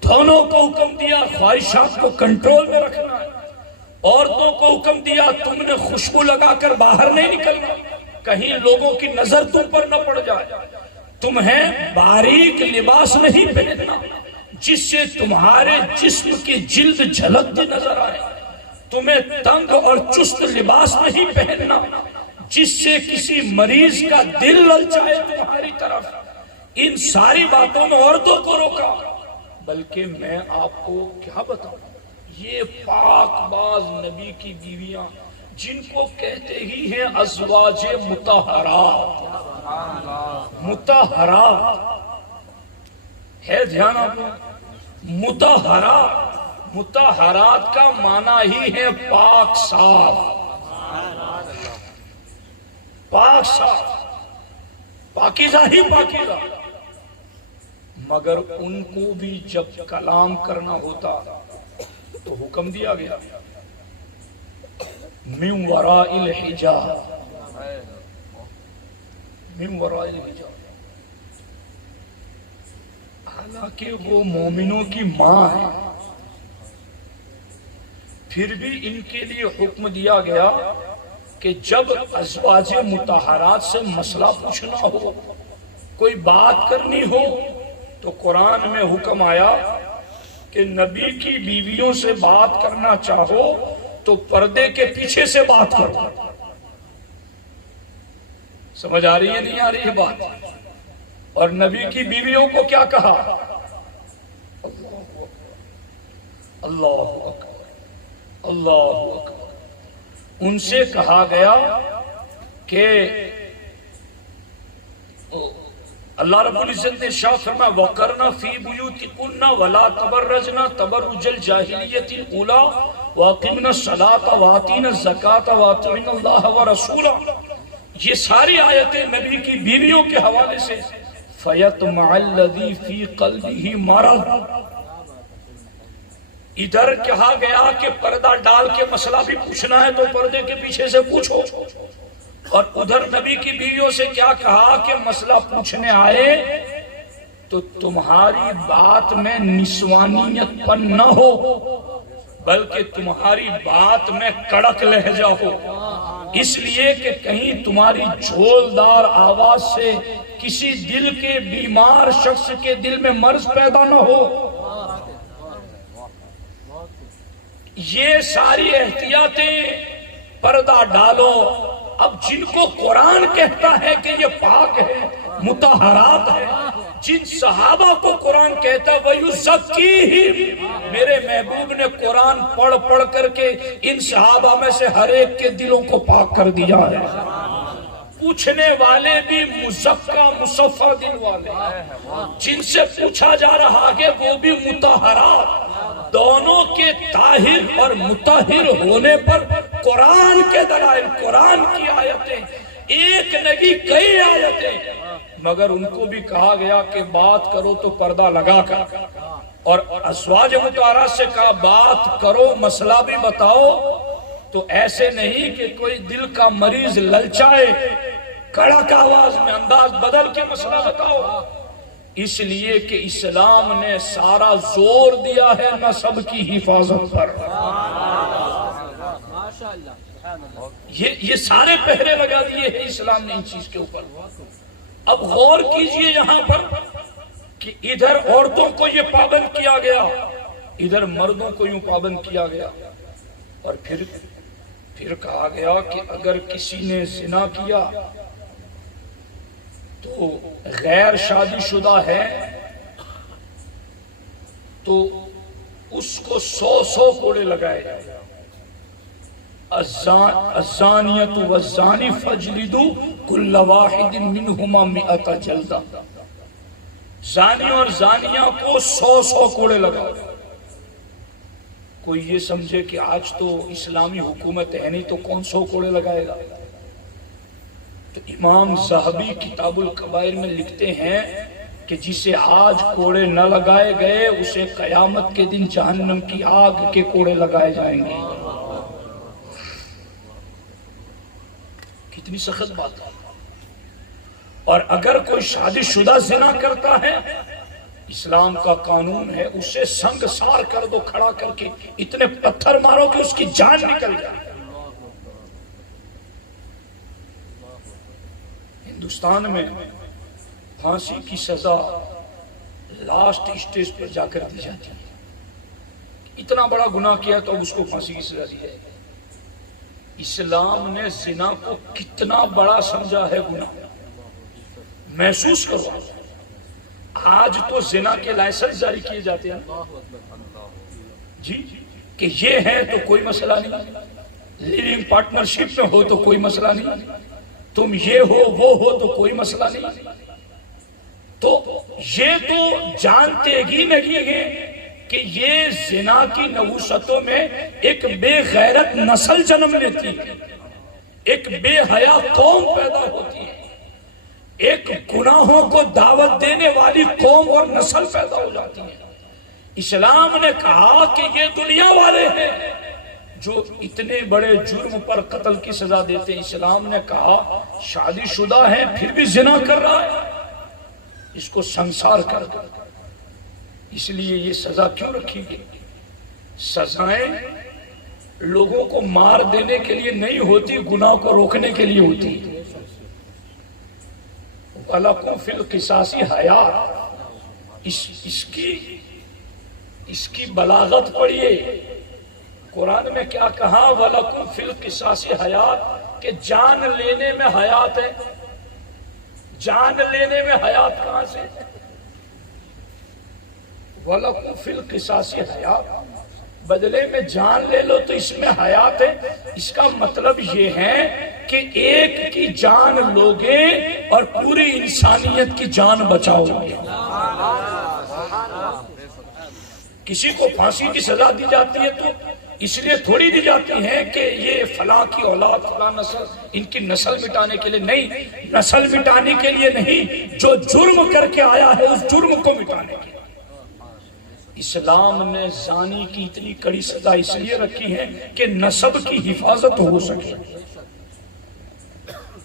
دونوں کو حکم دیا خواہشات کو کنٹرول میں رکھنا ہے. عورتوں کو حکم دیا تم نے خوشبو لگا کر باہر نہیں نکلنا، کہیں لوگوں کی نظر تم پر نہ پڑ جائے. تمہیں باریک لباس نہیں پہننا جس سے تمہارے جسم کی جلد جھلکتی نظر آئے. تمہیں تنگ اور چست لباس نہیں پہننا جس سے کسی مریض کا دل للچائے تمہاری طرف. ان ساری باتوں میں عورتوں کو روکا. بلکہ میں آپ کو کیا بتاؤں، یہ پاک باز نبی کی بیویاں جن کو کہتے ہی ہیں ازواج مطہرات. مطہرات ہے، دھیان آپ مطہرات. مطہرات کا معنی ہی ہے پاک صاف. پاک صاف، پاکیزہ ہی پاکیزہ. مگر ان کو بھی جب کلام کرنا ہوتا تو حکم دیا گیا من وراء الحجاب، من وراء الحجاب. حالانکہ وہ مومنوں کی ماں ہے، پھر بھی ان کے لیے حکم دیا گیا کہ جب ازواج مطہرات سے مسئلہ پوچھنا ہو، کوئی بات کرنی ہو، تو قرآن میں حکم آیا کہ نبی کی بیویوں سے بات کرنا چاہو تو پردے کے پیچھے سے بات کرو. سمجھ آ رہی ہے نہیں آ رہی ہے بات؟ اور نبی کی بیویوں کو کیا کہا؟ اللہ اکبر، اللہ اکبر. ان سے کہا گیا کہ اللہ رب العزت نے ارشاد فرمایا وَقَرْنَ فِي بُيُوتِكُنَّ وَلَا تَبَرَّجْنَ تَبَرُّجَ الْجَاهِلِيَّةِ الْأُولَىٰ وَأَقِمْنَ الصَّلَاةَ وَآتِينَ الزَّكَاةَ وَأَطِعْنَ اللَّهَ وَرَسُولَهُ. یہ ساری آیتیں نبی کی بیویوں کے حوالے سے. فَيَطْمَعَ الَّذِي فِي قَلْبِهِ مَرَضٌ. ادھر کہا گیا کہ پردہ ڈال کے مسئلہ بھی پوچھنا ہے تو پردے کے پیچھے سے پوچھو، اور ادھر نبی کی بیویوں سے کیا کہا کہ مسئلہ پوچھنے آئے تو تمہاری بات میں نسوانیت پن نہ ہو بلکہ تمہاری بات میں کڑک لہجہ ہو، اس لیے کہ کہیں تمہاری جھولدار آواز سے کسی دل کے بیمار شخص کے دل میں مرض پیدا نہ ہو. یہ ساری احتیاطیں، پردہ ڈالو. اب جن کو قرآن کہتا ہے کہ یہ پاک ہے، مطہرات ہے، جن صحابہ کو قرآن کہتا ہے وَيُزَكِّيهِمْ، میرے محبوب نے قرآن پڑھ پڑھ کر کے ان صحابہ میں سے ہر ایک کے دلوں کو پاک کر دیا ہے. پوچھنے والے بھی مزکا مصفا دل والے، جن سے پوچھا جا رہا ہے وہ بھی مطہرات، دونوں کے طاہر اور مطہر ہونے پر قرآن کے دلائل، قرآن کی آیتیں، ایک نہیں کئی آیتیں، مگر ان کو بھی کہا گیا کہ بات کرو تو پردہ لگا کر، اور ازواج مطہرات سے کہا بات کرو مسئلہ بھی بتاؤ، تو ایسے نہیں کہ کوئی دل کا مریض للچائے کڑک آواز میں انداز بدل کے مسئلہ بتاؤ، اس لیے کہ اسلام نے سارا زور دیا ہے نسب کی حفاظت پر، یہ سارے پہرے لگا دیے ہیں اسلام نے ان چیز کے اوپر۔ اب غور کیجئے یہاں پر کہ ادھر عورتوں کو یہ پابند کیا گیا، ادھر مردوں کو یوں پابند کیا گیا، اور پھر کہا گیا کہ اگر کسی نے زنا کیا تو غیر شادی شدہ ہے تو اس کو 100 کوڑے لگائے جائے، الزانیۃ والزانی فاجلدوا کل واحد منہما 100 جلدہ، زانی اور زانیہ کو 100 کوڑے لگاؤ۔ کوئی یہ سمجھے کہ آج تو اسلامی حکومت ہے نہیں تو کون 100 کوڑے لگائے گا؟ تو امام ذہبی کتاب الکبائر میں لکھتے ہیں کہ جسے آج کوڑے نہ لگائے گئے اسے قیامت کے دن جہنم کی آگ کے کوڑے لگائے جائیں گے۔ کتنی سخت بات ہے۔ اور اگر کوئی شادی شدہ زنا کرتا ہے، اسلام کا قانون ہے اسے سنگ سار کر دو، کھڑا کر کے اتنے پتھر مارو کہ اس کی جان نکل جائے۔ ہندوستان میں پھانسی کی سزا لاسٹ اسٹیج پر جا کر دی جاتی ہے، اتنا بڑا گناہ کیا تو اب اس کو پھانسی کی سزا دی جائے۔ اسلام نے زنا کو کتنا بڑا سمجھا ہے گناہ، محسوس کرو۔ آج تو زنا کے لائسنس جاری کیے جاتے ہیں جی، کہ یہ ہے تو کوئی مسئلہ نہیں، لیونگ پارٹنرشپ میں ہو تو کوئی مسئلہ نہیں، تم یہ ہو وہ ہو تو کوئی مسئلہ نہیں۔ تو یہ تو جانتے ہی نہیں ہیں کہ یہ زنا کی نحوستوں میں ایک بے غیرت نسل جنم لیتی ہے، ایک بے حیا قوم پیدا ہوتی ہے، ایک گناہوں کو دعوت دینے والی قوم اور نسل پیدا ہو جاتی ہے۔ اسلام نے کہا کہ یہ دنیا والے ہیں جو اتنے بڑے جرم پر قتل کی سزا دیتے ہیں، اسلام نے کہا شادی شدہ ہے پھر بھی زنا کر رہا ہے، اس کو سنسار کر دو۔ اس لیے یہ سزا کیوں رکھی گئی؟ سزائیں لوگوں کو مار دینے کے لیے نہیں ہوتی، گناہ کو روکنے کے لیے ہوتی۔ وَلَكُمْ فِي الْقِصَاصِ حَیَاتٌ، اس کی بلاغت پڑھیے، قرآن میں کیا کہا؟ وَلَكُمْ فِي الْقِصَاصِ حَیَاتٌ، کہ جان لینے میں حیات ہے۔ جان لینے میں حیات کہاں سے؟ وَلَكُمْ فِي الْقِصَاصِ حَیَاتٌ، بدلے میں جان لے لو تو اس میں حیات ہے۔ اس کا مطلب یہ ہے کہ ایک کی جان لوگے اور پوری انسانیت کی جان بچاؤ گے۔ کسی کو پھانسی کی سزا دی جاتی ہے تو اس لیے تھوڑی دی جاتی ہے کہ یہ فلاں کی اولاد، فلاں نسل، ان کی نسل مٹانے کے لیے نہیں، نسل مٹانے کے لیے نہیں، جو جرم کر کے آیا ہے اس جرم کو مٹانے کے لیے۔ اسلام نے زانی کی اتنی کڑی سزا اس لیے رکھی ہے کہ نسب کی حفاظت ہو سکے۔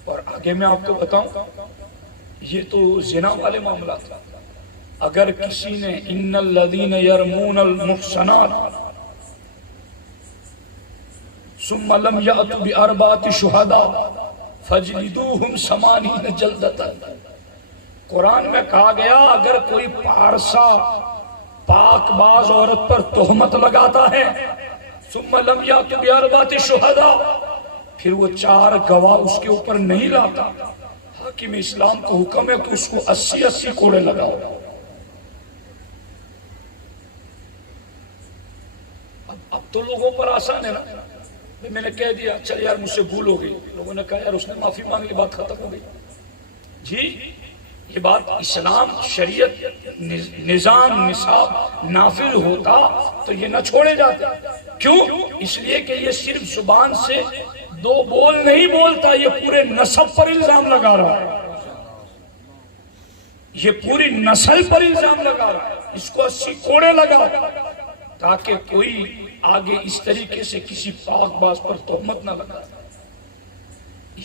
اور آگے میں آپ کو بتاؤں، یہ تو زنا والے معاملات، اگر کسی نے ان الذین یرمون المحصنات ثم لم یأتوا بأربعة شہداء فاجلدوہم 80 جلدۃ، قرآن میں کہا گیا اگر کوئی پارسا پاک باز عورت پر تہمت لگاتا ہے، ثم لم یأتوا بأربعة شہداء، پھر وہ 4 گواہ اس کے اوپر نہیں لاتا، حاکم اسلام کو حکم ہے کہ اس کو 80 کوڑے لگاؤ۔ اب تو لوگوں پر آسان ہے نا، میں نے کہہ دیا چل یار مجھ سے بھول ہو گئی. لوگوں نے کہا یار اس نے معافی مانگ لی, بات ختم ہو گئی. جی یہ بات اسلام شریعت نظام نصاب نافذ ہوتا تو یہ نہ چھوڑے جاتے. کیوں؟ اس لیے کہ یہ صرف زبان سے دو بول نہیں بولتا, یہ پورے نسب پر الزام لگا رہا ہے, یہ پوری نسل پر الزام لگا رہا ہے, اس کو 80 کوڑے لگا تاکہ کوئی آگے اس طریقے سے کسی پاک باز پر تہمت نہ لگا.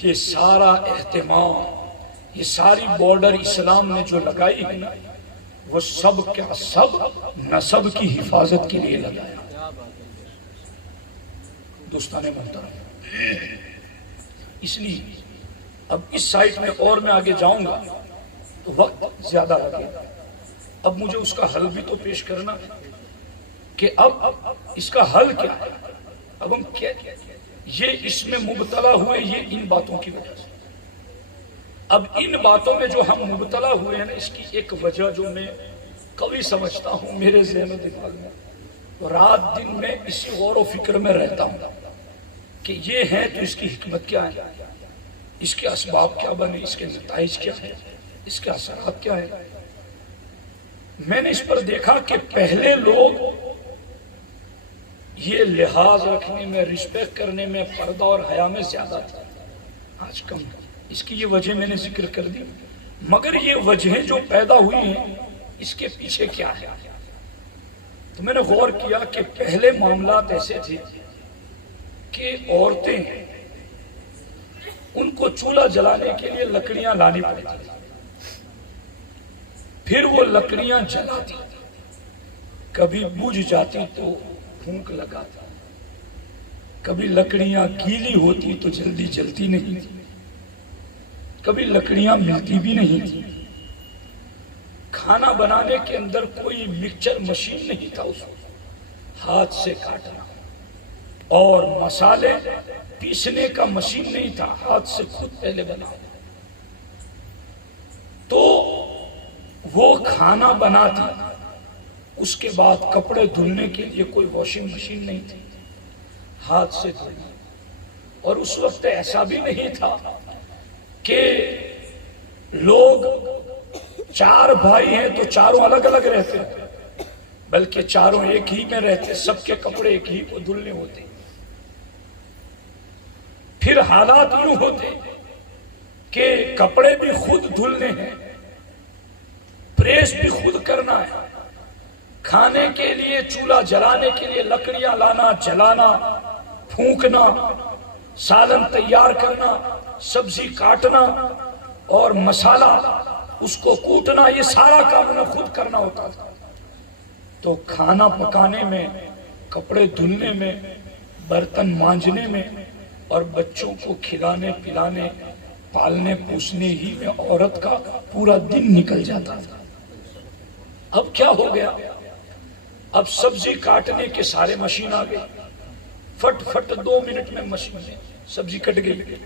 یہ سارا اہتمام, یہ ساری بارڈر اسلام نے جو لگائی ہے نا, وہ سب کیا سب نسب کی حفاظت کے لیے لگایا. دوستان محترم, اس لیے اب اس سائٹ میں اور میں آگے جاؤں گا تو وقت زیادہ لگے گا. اب مجھے اس کا حل بھی تو پیش کرنا ہے کہ اب اس کا حل کیا ہے. اب ہم کیا یہ اس میں مبتلا ہوئے یہ ان باتوں کی وجہ سے. اب ان باتوں میں جو ہم مبتلا ہوئے ہیں نا, اس کی ایک وجہ جو میں کبھی سمجھتا ہوں میرے ذہن و دماغ میں, رات دن میں اسی غور و فکر میں رہتا ہوں کہ یہ ہے تو اس کی حکمت کیا ہے, اس کے اسباب کیا بنے, اس کے نتائج کیا ہیں, اس کے اثرات کیا ہیں. میں نے اس پر دیکھا کہ پہلے لوگ یہ لحاظ رکھنے میں, رسپیکٹ کرنے میں, پردہ اور حیا میں زیادہ تھا, آج کم. اس کی یہ وجہ میں نے ذکر کر دی, مگر یہ وجہیں جو پیدا ہوئی ہیں اس کے پیچھے کیا ہے. تو میں نے غور کیا کہ پہلے معاملات ایسے تھے کہ عورتیں ان کو چولہا جلانے کے لیے لکڑیاں لانی پڑتی تھی, پھر وہ لکڑیاں جلاتی, کبھی بجھ جاتی تو پھونک لگاتا, کبھی لکڑیاں گیلی ہوتی تو جلدی جلتی نہیں تھی, کبھی لکڑیاں ملتی بھی نہیں تھی. کھانا بنانے کے اندر کوئی مکسچر مشین نہیں تھا, اس کو ہاتھ سے کاٹنا, اور مسالے پیسنے کا مشین نہیں تھا, ہاتھ سے خود پہلے بنا. تو وہ کھانا بناتی, اس کے بعد کپڑے دھلنے کے لیے کوئی واشنگ مشین نہیں تھی, ہاتھ سے دھلنا. اور اس وقت ایسا بھی نہیں تھا کہ لوگ 4 بھائی ہیں تو چاروں الگ الگ رہتے ہیں, بلکہ چاروں ایک ہی میں رہتے, سب کے کپڑے ایک ہی کو دھلنے ہوتے. پھر حالات یوں ہوتے کہ کپڑے بھی خود دھلنے ہیں, پریس بھی خود کرنا ہے, کھانے کے لیے چولہا جلانے کے لیے لکڑیاں لانا, جلانا, پھونکنا, سالن تیار کرنا, سبزی کاٹنا اور مسالہ اس کو کوٹنا, یہ سارا کام انہیں خود کرنا ہوتا تھا. تو کھانا پکانے میں, کپڑے دھلنے میں, برتن مانجنے میں اور بچوں کو کھلانے پلانے, پالنے پوسنے ہی میں عورت کا پورا دن نکل جاتا تھا. اب کیا ہو گیا, اب سبزی کاٹنے کے سارے مشین آ گئی, فٹ فٹ 2 منٹ میں مشین میں سبزی کٹ گئی.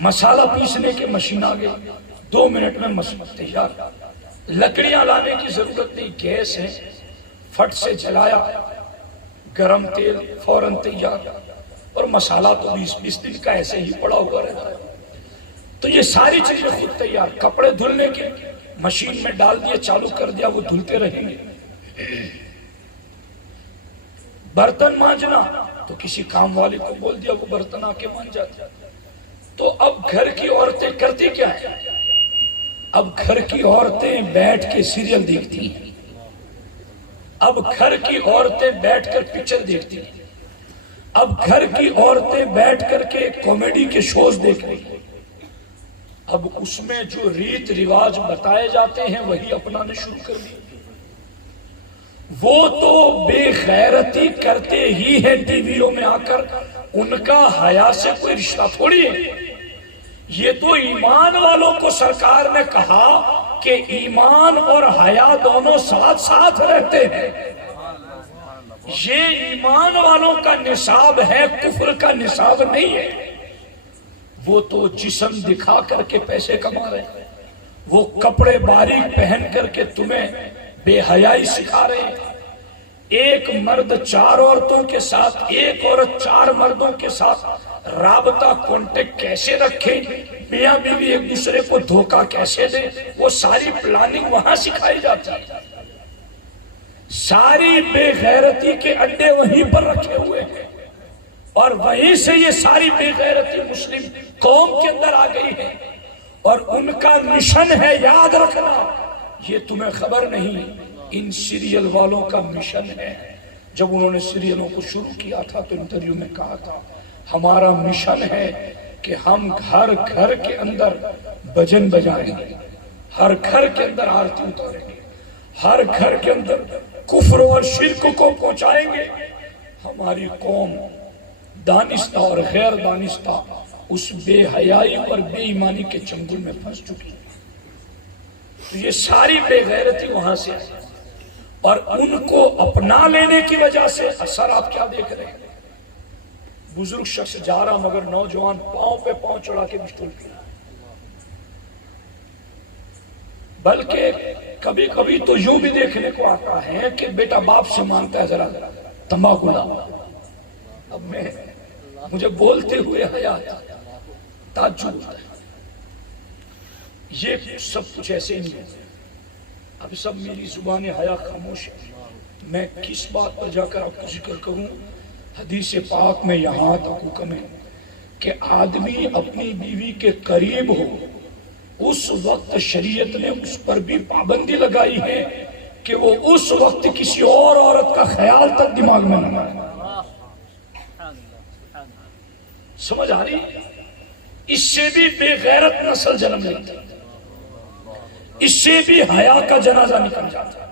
مسالہ پیسنے کے مشین آ گئی, 2 منٹ میں مسالہ تیار. لکڑیاں لانے کی ضرورت نہیں, گیس ہے, فٹ سے جلایا, گرم تیل فوراً تیار, اور مسالہ تو 20 دن کا ایسے ہی پڑا ہوا رہتا ہے. تو یہ ساری چیزیں خود تیار. کپڑے دھلنے کے مشین میں ڈال دیے, چالو کر دیا, وہ دھلتے رہیں گے. برتن مانجنا تو کسی کام والے کو بول دیا, وہ برتن آ کے مانج جاتے. تو اب گھر کی عورتیں کرتی کیا ہیں, اب گھر کی عورتیں بیٹھ کے سیریل دیکھتی ہیں, اب گھر کی عورتیں بیٹھ کر پکچر دیکھتی ہیں, اب گھر کی عورتیں بیٹھ کر کے کامیڈی کے شوز دیکھ رہی ہیں. اب اس میں جو ریت رواج بتائے جاتے ہیں وہی اپنانے شروع کر دی. وہ تو بے غیرتی کرتے ہی ہیں ٹی ویوں میں آ کر, ان کا حیا سے کوئی رشتہ تھوڑی ہے. یہ تو ایمان والوں کو سرکار نے کہا کہ ایمان اور حیا دونوں ساتھ ساتھ رہتے ہیں. یہ ایمان والوں کا نصاب ہے, کفر کا نصاب نہیں ہے. وہ تو جسم دکھا کر کے پیسے کما رہے ہیں, وہ کپڑے باریک پہن کر کے تمہیں بے حیائی سکھا رہے ہیں. ایک مرد 4 عورتوں کے ساتھ، ایک عورت 4 مردوں کے ساتھ رابطہ کانٹیکٹ کیسے رکھے، میاں بیوی ایک دوسرے کو دھوکہ کیسے دے، وہ ساری پلاننگ وہاں سکھائی جاتی ہے۔ ساری بے غیرتی کے اڈے وہیں پر رکھے ہوئے ہیں، اور وہیں سے یہ ساری بے غیرتی مسلم قوم کے اندر آ گئی ہے، اور ان کا مشن ہے، یاد رکھنا، یہ تمہیں خبر نہیں، ان سیریل والوں کا مشن ہے۔ جب انہوں نے سیریلوں کو شروع کیا تھا تو انٹرویو میں کہا تھا ہمارا مشن ہے کہ ہم گھر گھر کے اندر بھجن بجائیں گے، ہر گھر کے اندر آرتی اتاریں گے، ہر گھر کے اندر کفر اور شرک کو پہنچائیں گے۔ ہماری قوم دانستہ اور غیر دانستہ اس بے حیائی اور بے ایمانی کے چنگل میں پھنس چکی ہے۔ تو یہ ساری بے غیرتی وہاں سے آئی، اور ان کو اپنا لینے کی وجہ سے اثر آپ کیا دیکھ رہے ہیں؟ بزرگ شخص جا رہا مگر نوجوان پاؤں پہ پاؤں چڑھا کے پسٹول پی رہا ہے۔ بلکہ کبھی کبھی تو یوں بھی دیکھنے کو آتا ہے کہ بیٹا باپ سے مانگتا ہے ذرا تمباکو لا۔ اب مجھے بولتے ہوئے حیا تعجب ہوتا ہے، یہ سب کچھ ایسے نہیں ہے۔ اب سب میری زبان حیا خاموش ہے، میں کس بات پر جا کر آپ کو ذکر کروں؟ حدیث پاک میں یہاں تک حکم ہے کہ آدمی اپنی بیوی کے قریب ہو، اس وقت شریعت نے اس پر بھی پابندی لگائی ہے کہ وہ اس وقت کسی اور عورت کا خیال تک دماغ میں نہ آئے۔ سمجھ آ رہی؟ اس سے بھی بے غیرت نسل جنم لیتی، اس سے بھی حیا کا جنازہ نکل جاتا۔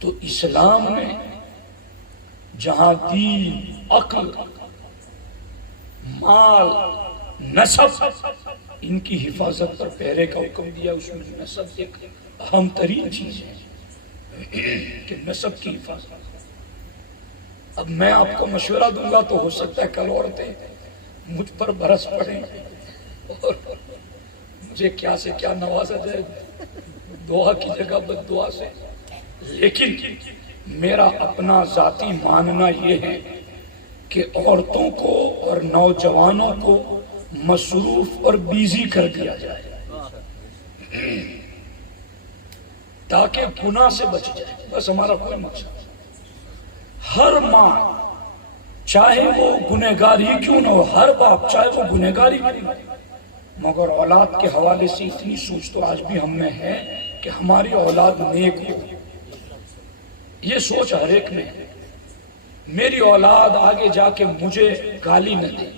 تو اسلام نے جہاں دین، عقل، مال، نسب ان کی حفاظت پر پہرے کا حکم دیا، اس میں نسب ایک اہم ترین چیز ہے کہ نسب کی حفاظت۔ اب میں آپ کو مشورہ دوں گا تو ہو سکتا ہے کل عورتیں مجھ پر برس پڑیں اور مجھے کیا سے کیا نوازا جائے، دعا کی جگہ بد دعا سے، لیکن میرا اپنا ذاتی ماننا یہ ہے کہ عورتوں کو اور نوجوانوں کو مصروف اور بیزی کر دیا جائے تاکہ گناہ سے بچ جائے، بس ہمارا کوئی مقصد۔ ہر ماں چاہے وہ گنہگار ہی کیوں نہ ہو، ہر باپ چاہے وہ گنہگار ہی کیوں نہ ہو، مگر اولاد کے حوالے سے اتنی سوچ تو آج بھی ہم میں ہے کہ ہماری اولاد نیک ہو۔ یہ سوچ ہر ایک میں ہے، میری اولاد آگے جا کے مجھے گالی نہ دے،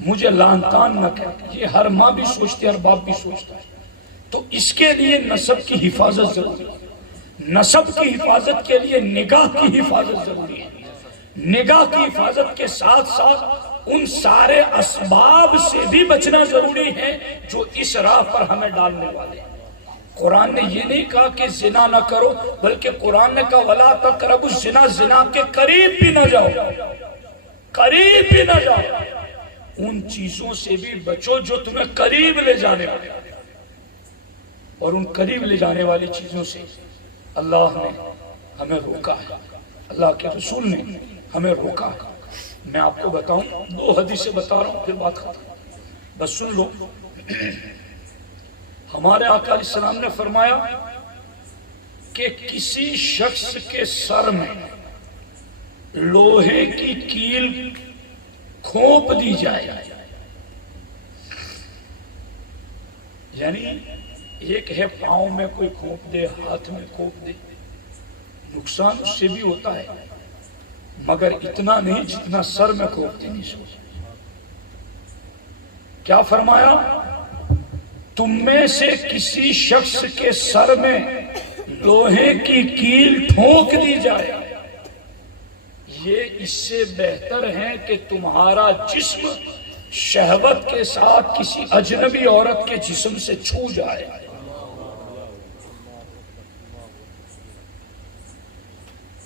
مجھے لعن طعن نہ کرے، یہ ہر ماں بھی سوچتی ہے، ہر باپ بھی سوچتا ہے۔ تو اس کے لیے نسب کی حفاظت ضروری ہے، نسب کی حفاظت کے لیے نگاہ کی حفاظت ضروری ہے، نگاہ کی حفاظت کے ساتھ ساتھ ان سارے اسباب سے بھی بچنا ضروری ہے جو اس راہ پر ہمیں ڈالنے والے ہیں۔ قرآن نے یہ نہیں کہا کہ زنا نہ کرو، بلکہ قرآن نے کہا وَلَا تَقْرَبُوا الزِّنَا، زنا کے قریب بھی نہ جاؤ، قریب بھی نہ جاؤ۔ ان چیزوں سے بھی بچو جو تمہیں قریب لے جانے والے، اور ان قریب لے جانے والی چیزوں سے اللہ نے ہمیں روکا ہے، اللہ کے رسول نے ہمیں روکا ہے۔ میں آپ کو بتاؤں، 2 حدیثیں بتا رہا ہوں پھر بات ختم، بس سن لو۔ ہمارے آقا علیہ السلام نے فرمایا کہ کسی شخص کے سر میں لوہے کی کیل کھوپ دی جائے، یعنی ایک ہے پاؤں میں کوئی کھوپ دے، ہاتھ میں کھوپ دے، نقصان اس سے بھی ہوتا ہے مگر اتنا نہیں جتنا سر میں کھوپ دینی سے۔ کیا فرمایا؟ تم میں سے کسی شخص کے سر میں لوہے کی کیل ٹھونک دی جائے، یہ اس سے بہتر ہے کہ تمہارا جسم شہوت کے ساتھ کسی اجنبی عورت کے جسم سے چھو جائے۔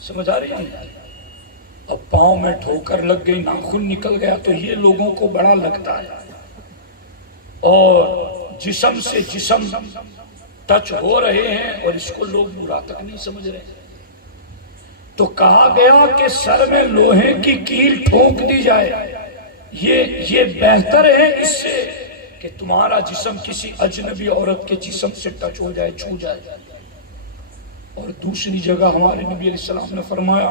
سمجھ آ رہی ہے؟ اب پاؤں میں ٹھوکر لگ گئی، ناخن نکل گیا تو یہ لوگوں کو بڑا لگتا ہے، اور جسم سے جسم ٹچ ہو رہے ہیں اور اس کو لوگ برا تک نہیں سمجھ رہے. تو کہا گیا کہ سر میں لوہے کی کیل ٹھونک دی جائے، یہ بہتر ہے اس سے کہ تمہارا جسم کسی اجنبی عورت کے جسم سے ٹچ ہو جائے، چھو جائے. اور دوسری جگہ ہمارے نبی علیہ السلام نے فرمایا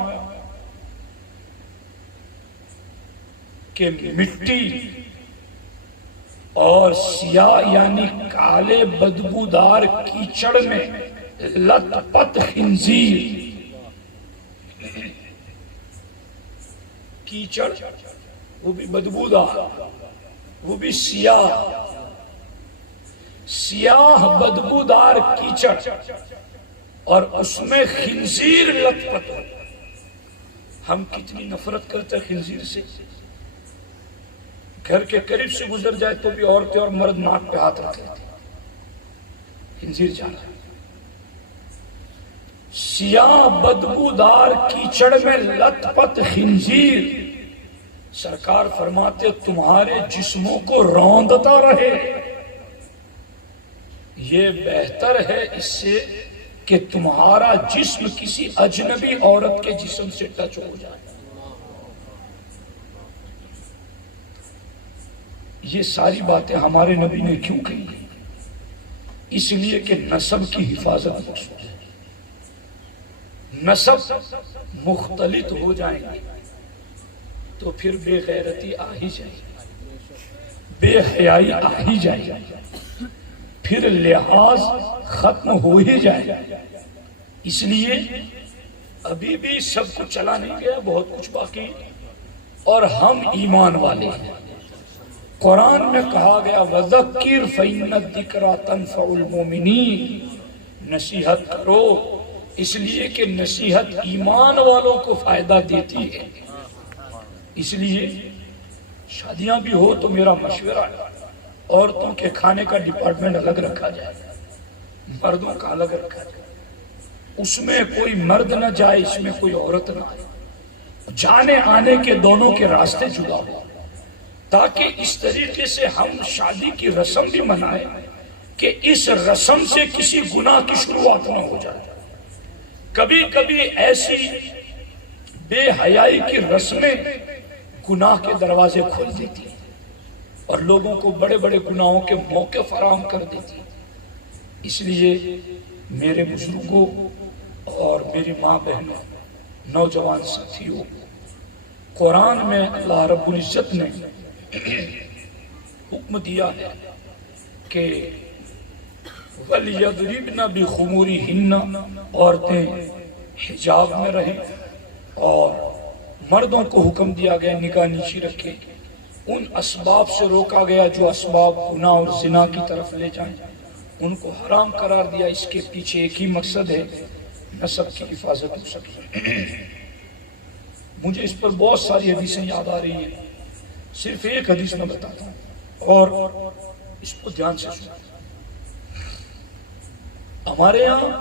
کہ مٹی اور سیاہ یعنی کالے بدبودار کیچڑ میں لت پت خنزیر، کیچڑ وہ بھی بدبودار، وہ بھی سیاہ بدبودار کیچڑ، اور اس میں خنزیر لت پت ہو. ہم کتنی نفرت کرتے ہیں خنزیر سے. گھر کے قریب سے گزر جائے تو بھی عورتیں اور مرد ناک پہ ہاتھ رکھ لیتے. خنزیر جانا ہے. سیاہ بدبودار کیچڑ میں لت پت خنزیر. سرکار فرماتے تمہارے جسموں کو روندتا رہے، یہ بہتر ہے اس سے کہ تمہارا جسم کسی اجنبی عورت کے جسم سے ٹچ ہو جائے. یہ ساری باتیں ہمارے نبی نے کیوں کہی؟ اس لیے کہ نسب کی حفاظت مقصود ہے. نسب مختلط ہو جائیں گے تو پھر بے غیرتی آ ہی جائے گی، بے حیائی آ ہی جائے گی، پھر لحاظ ختم ہو ہی جائے گا. اس لیے ابھی بھی سب کچھ چلا نہیں گیا، بہت کچھ باقی، اور ہم ایمان والے ہیں. قرآن میں کہا گیا وَذَكِّرْ فَإِنَّ الذِّكْرَىٰ تَنفَعُ الْمُؤْمِنِينَ، نصیحت کرو اس لیے کہ نصیحت ایمان والوں کو فائدہ دیتی ہے. اس لیے شادیاں بھی ہو تو میرا مشورہ ہے عورتوں کے کھانے کا ڈپارٹمنٹ الگ رکھا جائے، مردوں کا الگ رکھا جائے. اس میں کوئی مرد نہ جائے، اس میں کوئی عورت نہ آئے، جانے آنے کے دونوں کے راستے جدا ہو، تاکہ اس طریقے سے ہم شادی کی رسم بھی منائیں کہ اس رسم سے کسی گناہ کی شروعات نہ ہو جائے. کبھی کبھی ایسی بے حیائی کی رسمیں گناہ کے دروازے کھول دیتی ہیں اور لوگوں کو بڑے بڑے گناہوں کے موقع فراہم کر دیتی ہیں. اس لیے میرے بزرگوں اور میری ماں بہنوں، نوجوان ساتھیوں، قرآن میں اللہ رب العزت نے حکم دیا ہے کہ وَلْيَضْرِبْنَ بِخُمُورِهِنَّ، عورتیں حجاب میں رہیں، اور مردوں کو حکم دیا گیا نگاہ نیچی رکھے. ان اسباب سے روکا گیا جو اسباب گناہ اور زنا کی طرف لے جائیں، ان کو حرام قرار دیا. اس کے پیچھے ایک ہی مقصد ہے، نسب کی حفاظت ہو سکے. مجھے اس پر بہت ساری حدیثیں یاد آ رہی ہیں، صرف ایک حدیث میں بتاتا ہوں اور اس کو دھیان سے سنیں. ہمارے ہاں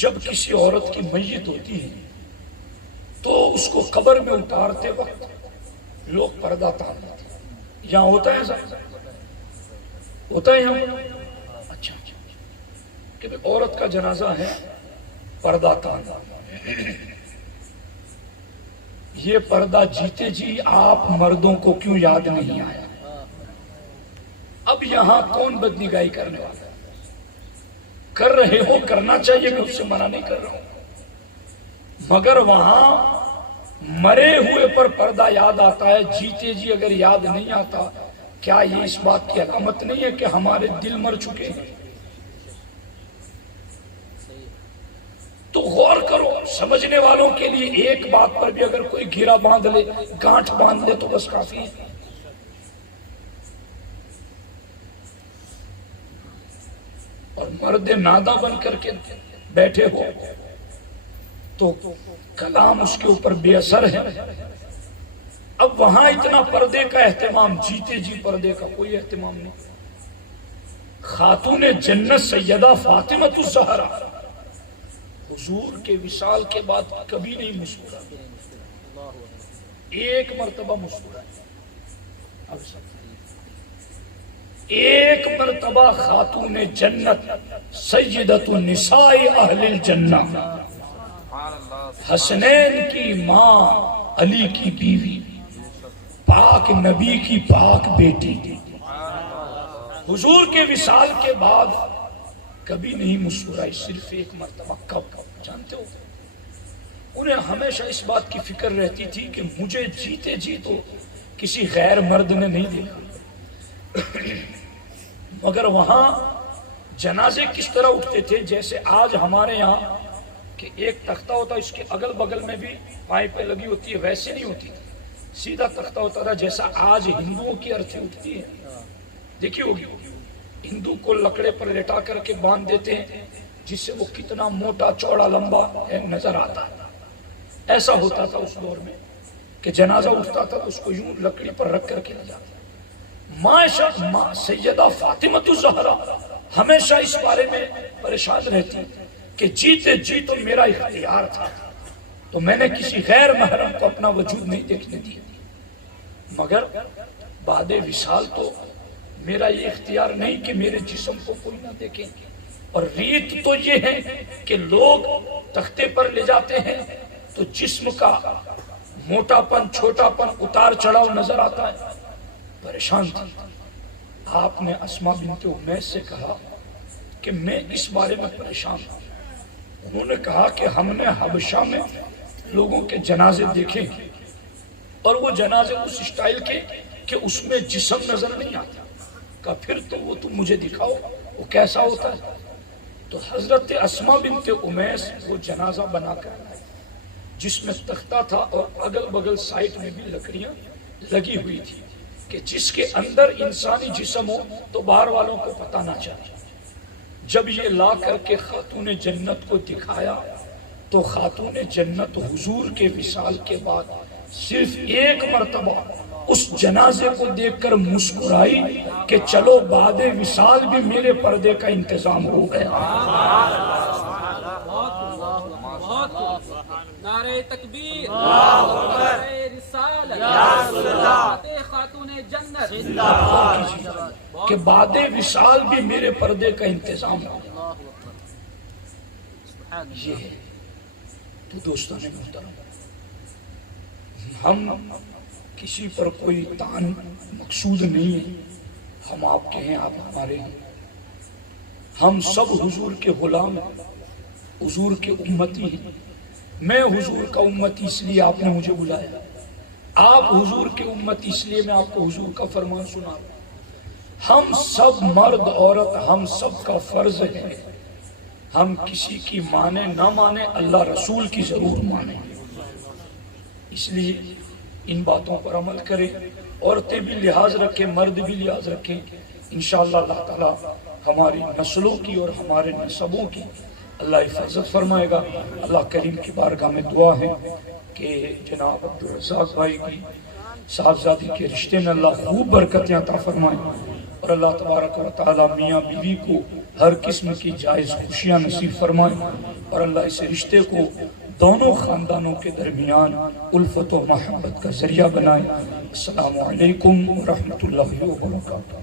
جب کسی عورت کی میت ہوتی ہے تو اس کو قبر میں اتارتے وقت لوگ پردہ تان لیتے ہیں. یہاں ہوتا ہے ایسا؟ ہوتا ہے یہاں؟ اچھا کہ عورت کا جنازہ ہے، پردہ تان. یہ پردہ جیتے جی آپ مردوں کو کیوں یاد نہیں آیا؟ اب یہاں کون بدنگاہی کرنے والا؟ کر رہے ہو، کرنا چاہیے، میں اس سے منع نہیں کر رہا ہوں، مگر وہاں مرے ہوئے پر پردہ یاد آتا ہے، جیتے جی اگر یاد نہیں آتا، کیا یہ اس بات کی علامت نہیں ہے کہ ہمارے دل مر چکے ہیں؟ تو غور کرو. سمجھنے والوں کے لیے ایک بات پر بھی اگر کوئی گھیرا باندھ لے، گانٹھ باندھ لے تو بس کافی ہے. اور مرد ناداں بن کر کے بیٹھے ہو تو کلام اس کے اوپر بے اثر ہے. اب وہاں اتنا پردے کا اہتمام، جیتے جی پردے کا کوئی اہتمام نہیں. خاتون جنت سیدہ فاطمہ الزہرا حضور کے وصال کے بعد کبھی نہیں مسکرائی، ایک مرتبہ مسکرائی. ایک مرتبہ خاتون جنت سیدۃ النساء اہل الجنہ حسنین کی ماں علی کی بیوی پاک نبی کی پاک بیٹی حضور کے وصال کے بعد کبھی نہیں مسکرائی، صرف ایک مرتبہ۔ کب جانتے ہو؟ انہیں ہمیشہ اس بات کی فکر رہتی تھی کہ مجھے جیتے جی تو کسی غیر مرد نے نہیں دیکھا، مگر وہاں جنازے کس طرح اٹھتے تھے جیسے آج ہمارے یہاں کہ ایک تختہ ہوتا ہے، اس کے اگل بگل میں بھی پائپیں لگی ہوتی ہے، ویسے نہیں ہوتی تھی، سیدھا تختہ ہوتا تھا جیسا آج ہندوؤں کی ارتھی اٹھتی ہے، دیکھی ہوگی، ہندو کو لکڑے پر لٹا کر کے باندھ دیتے ہیں جس سے وہ کتنا موٹا چوڑا لمبا نظر آتا ہے۔ ایسا ہوتا تھا اس دور میں کہ جنازہ اٹھتا تھا تو اس کو یوں لکڑی پر رکھ کر کے لے جاتا۔ ماں سیدہ فاطمۃ الزہرا ہمیشہ اس بارے میں پریشان رہتی کہ جیتے جی تو میرا اختیار تھا تو میں نے کسی غیر محرم کو اپنا وجود نہیں دیکھنے دیا، مگر بعد وصال تو میرا یہ اختیار نہیں کہ میرے جسم کو کوئی نہ دیکھے، اور ریت تو یہ ہے کہ لوگ تختے پر لے جاتے ہیں تو جسم کا موٹا پن چھوٹا پن اتار چڑھاؤ نظر آتا ہے۔ پریشان تھی، آپ نے اسماء بنت امیس سے کہا کہ میں اس بارے میں پریشان ہوں۔ انہوں نے کہا کہ ہم نے حبشہ میں لوگوں کے جنازے دیکھے اور وہ جنازے اس اسٹائل کے کہ اس میں جسم نظر نہیں آتا، کہا پھر تو وہ تم مجھے دکھاؤ وہ کیسا ہوتا ہے۔ تو حضرت اسماء بنت امیس وہ جنازہ بنا کر آئے جس میں تختہ تھا اور اگل بگل سائٹ میں بھی لکڑیاں لگی ہوئی تھی کہ جس کے اندر انسانی جسم ہو تو باہر والوں کو پتہ نہ چلے۔ جب یہ لا کر کے خاتون جنت کو دکھایا تو خاتون جنت حضور کے وصال کے بعد صرف ایک مرتبہ اس جنازے کو دیکھ کر مسکرائی کہ چلو بعد وصال بھی میرے پردے کا انتظام ہو گیا۔ نعرہ تکبیر، نعرہ رسالت، خاتون جنت، کہ بعد وصال بھی میرے پردے کا انتظام ہو گیا۔ یہ ہے تو دوستان محترم، ہم کسی پر کوئی تان مقصود نہیں ہے، ہم آپ کے ہیں، آپ ہمارے ہیں، ہم سب حضور کے غلام ہیں، حضور کے امتی ہیں۔ میں حضور کا امتی اس لیے آپ نے مجھے بلایا، آپ حضور کے امتی اس لیے میں آپ کو حضور کا فرمان سنا رہا ہوں۔ ہم سب مرد عورت ہم سب کا فرض ہے ہم کسی کی مانے نہ مانے اللہ رسول کی ضرور مانیں، اس لیے ان باتوں پر عمل کریں، عورتیں بھی لحاظ رکھیں، مرد بھی لحاظ رکھیں، انشاءاللہ اللہ تعالی ہماری نسلوں کی اور ہمارے نسبوں کی اللہ حفاظت فرمائے گا۔ اللہ کریم کی بارگاہ میں دعا ہے کہ جناب عبدالرزاق بھائی کی صاحبزادی کے رشتے میں اللہ خوب برکتیں عطا فرمائے، اور اللہ تبارک و تعالی میاں بیوی کو ہر قسم کی جائز خوشیاں نصیب فرمائے، اور اللہ اس رشتے کو دونوں خاندانوں کے درمیان الفت و محبت کا ذریعہ بنائے۔ السلام علیکم ورحمۃ اللہ وبرکاتہ۔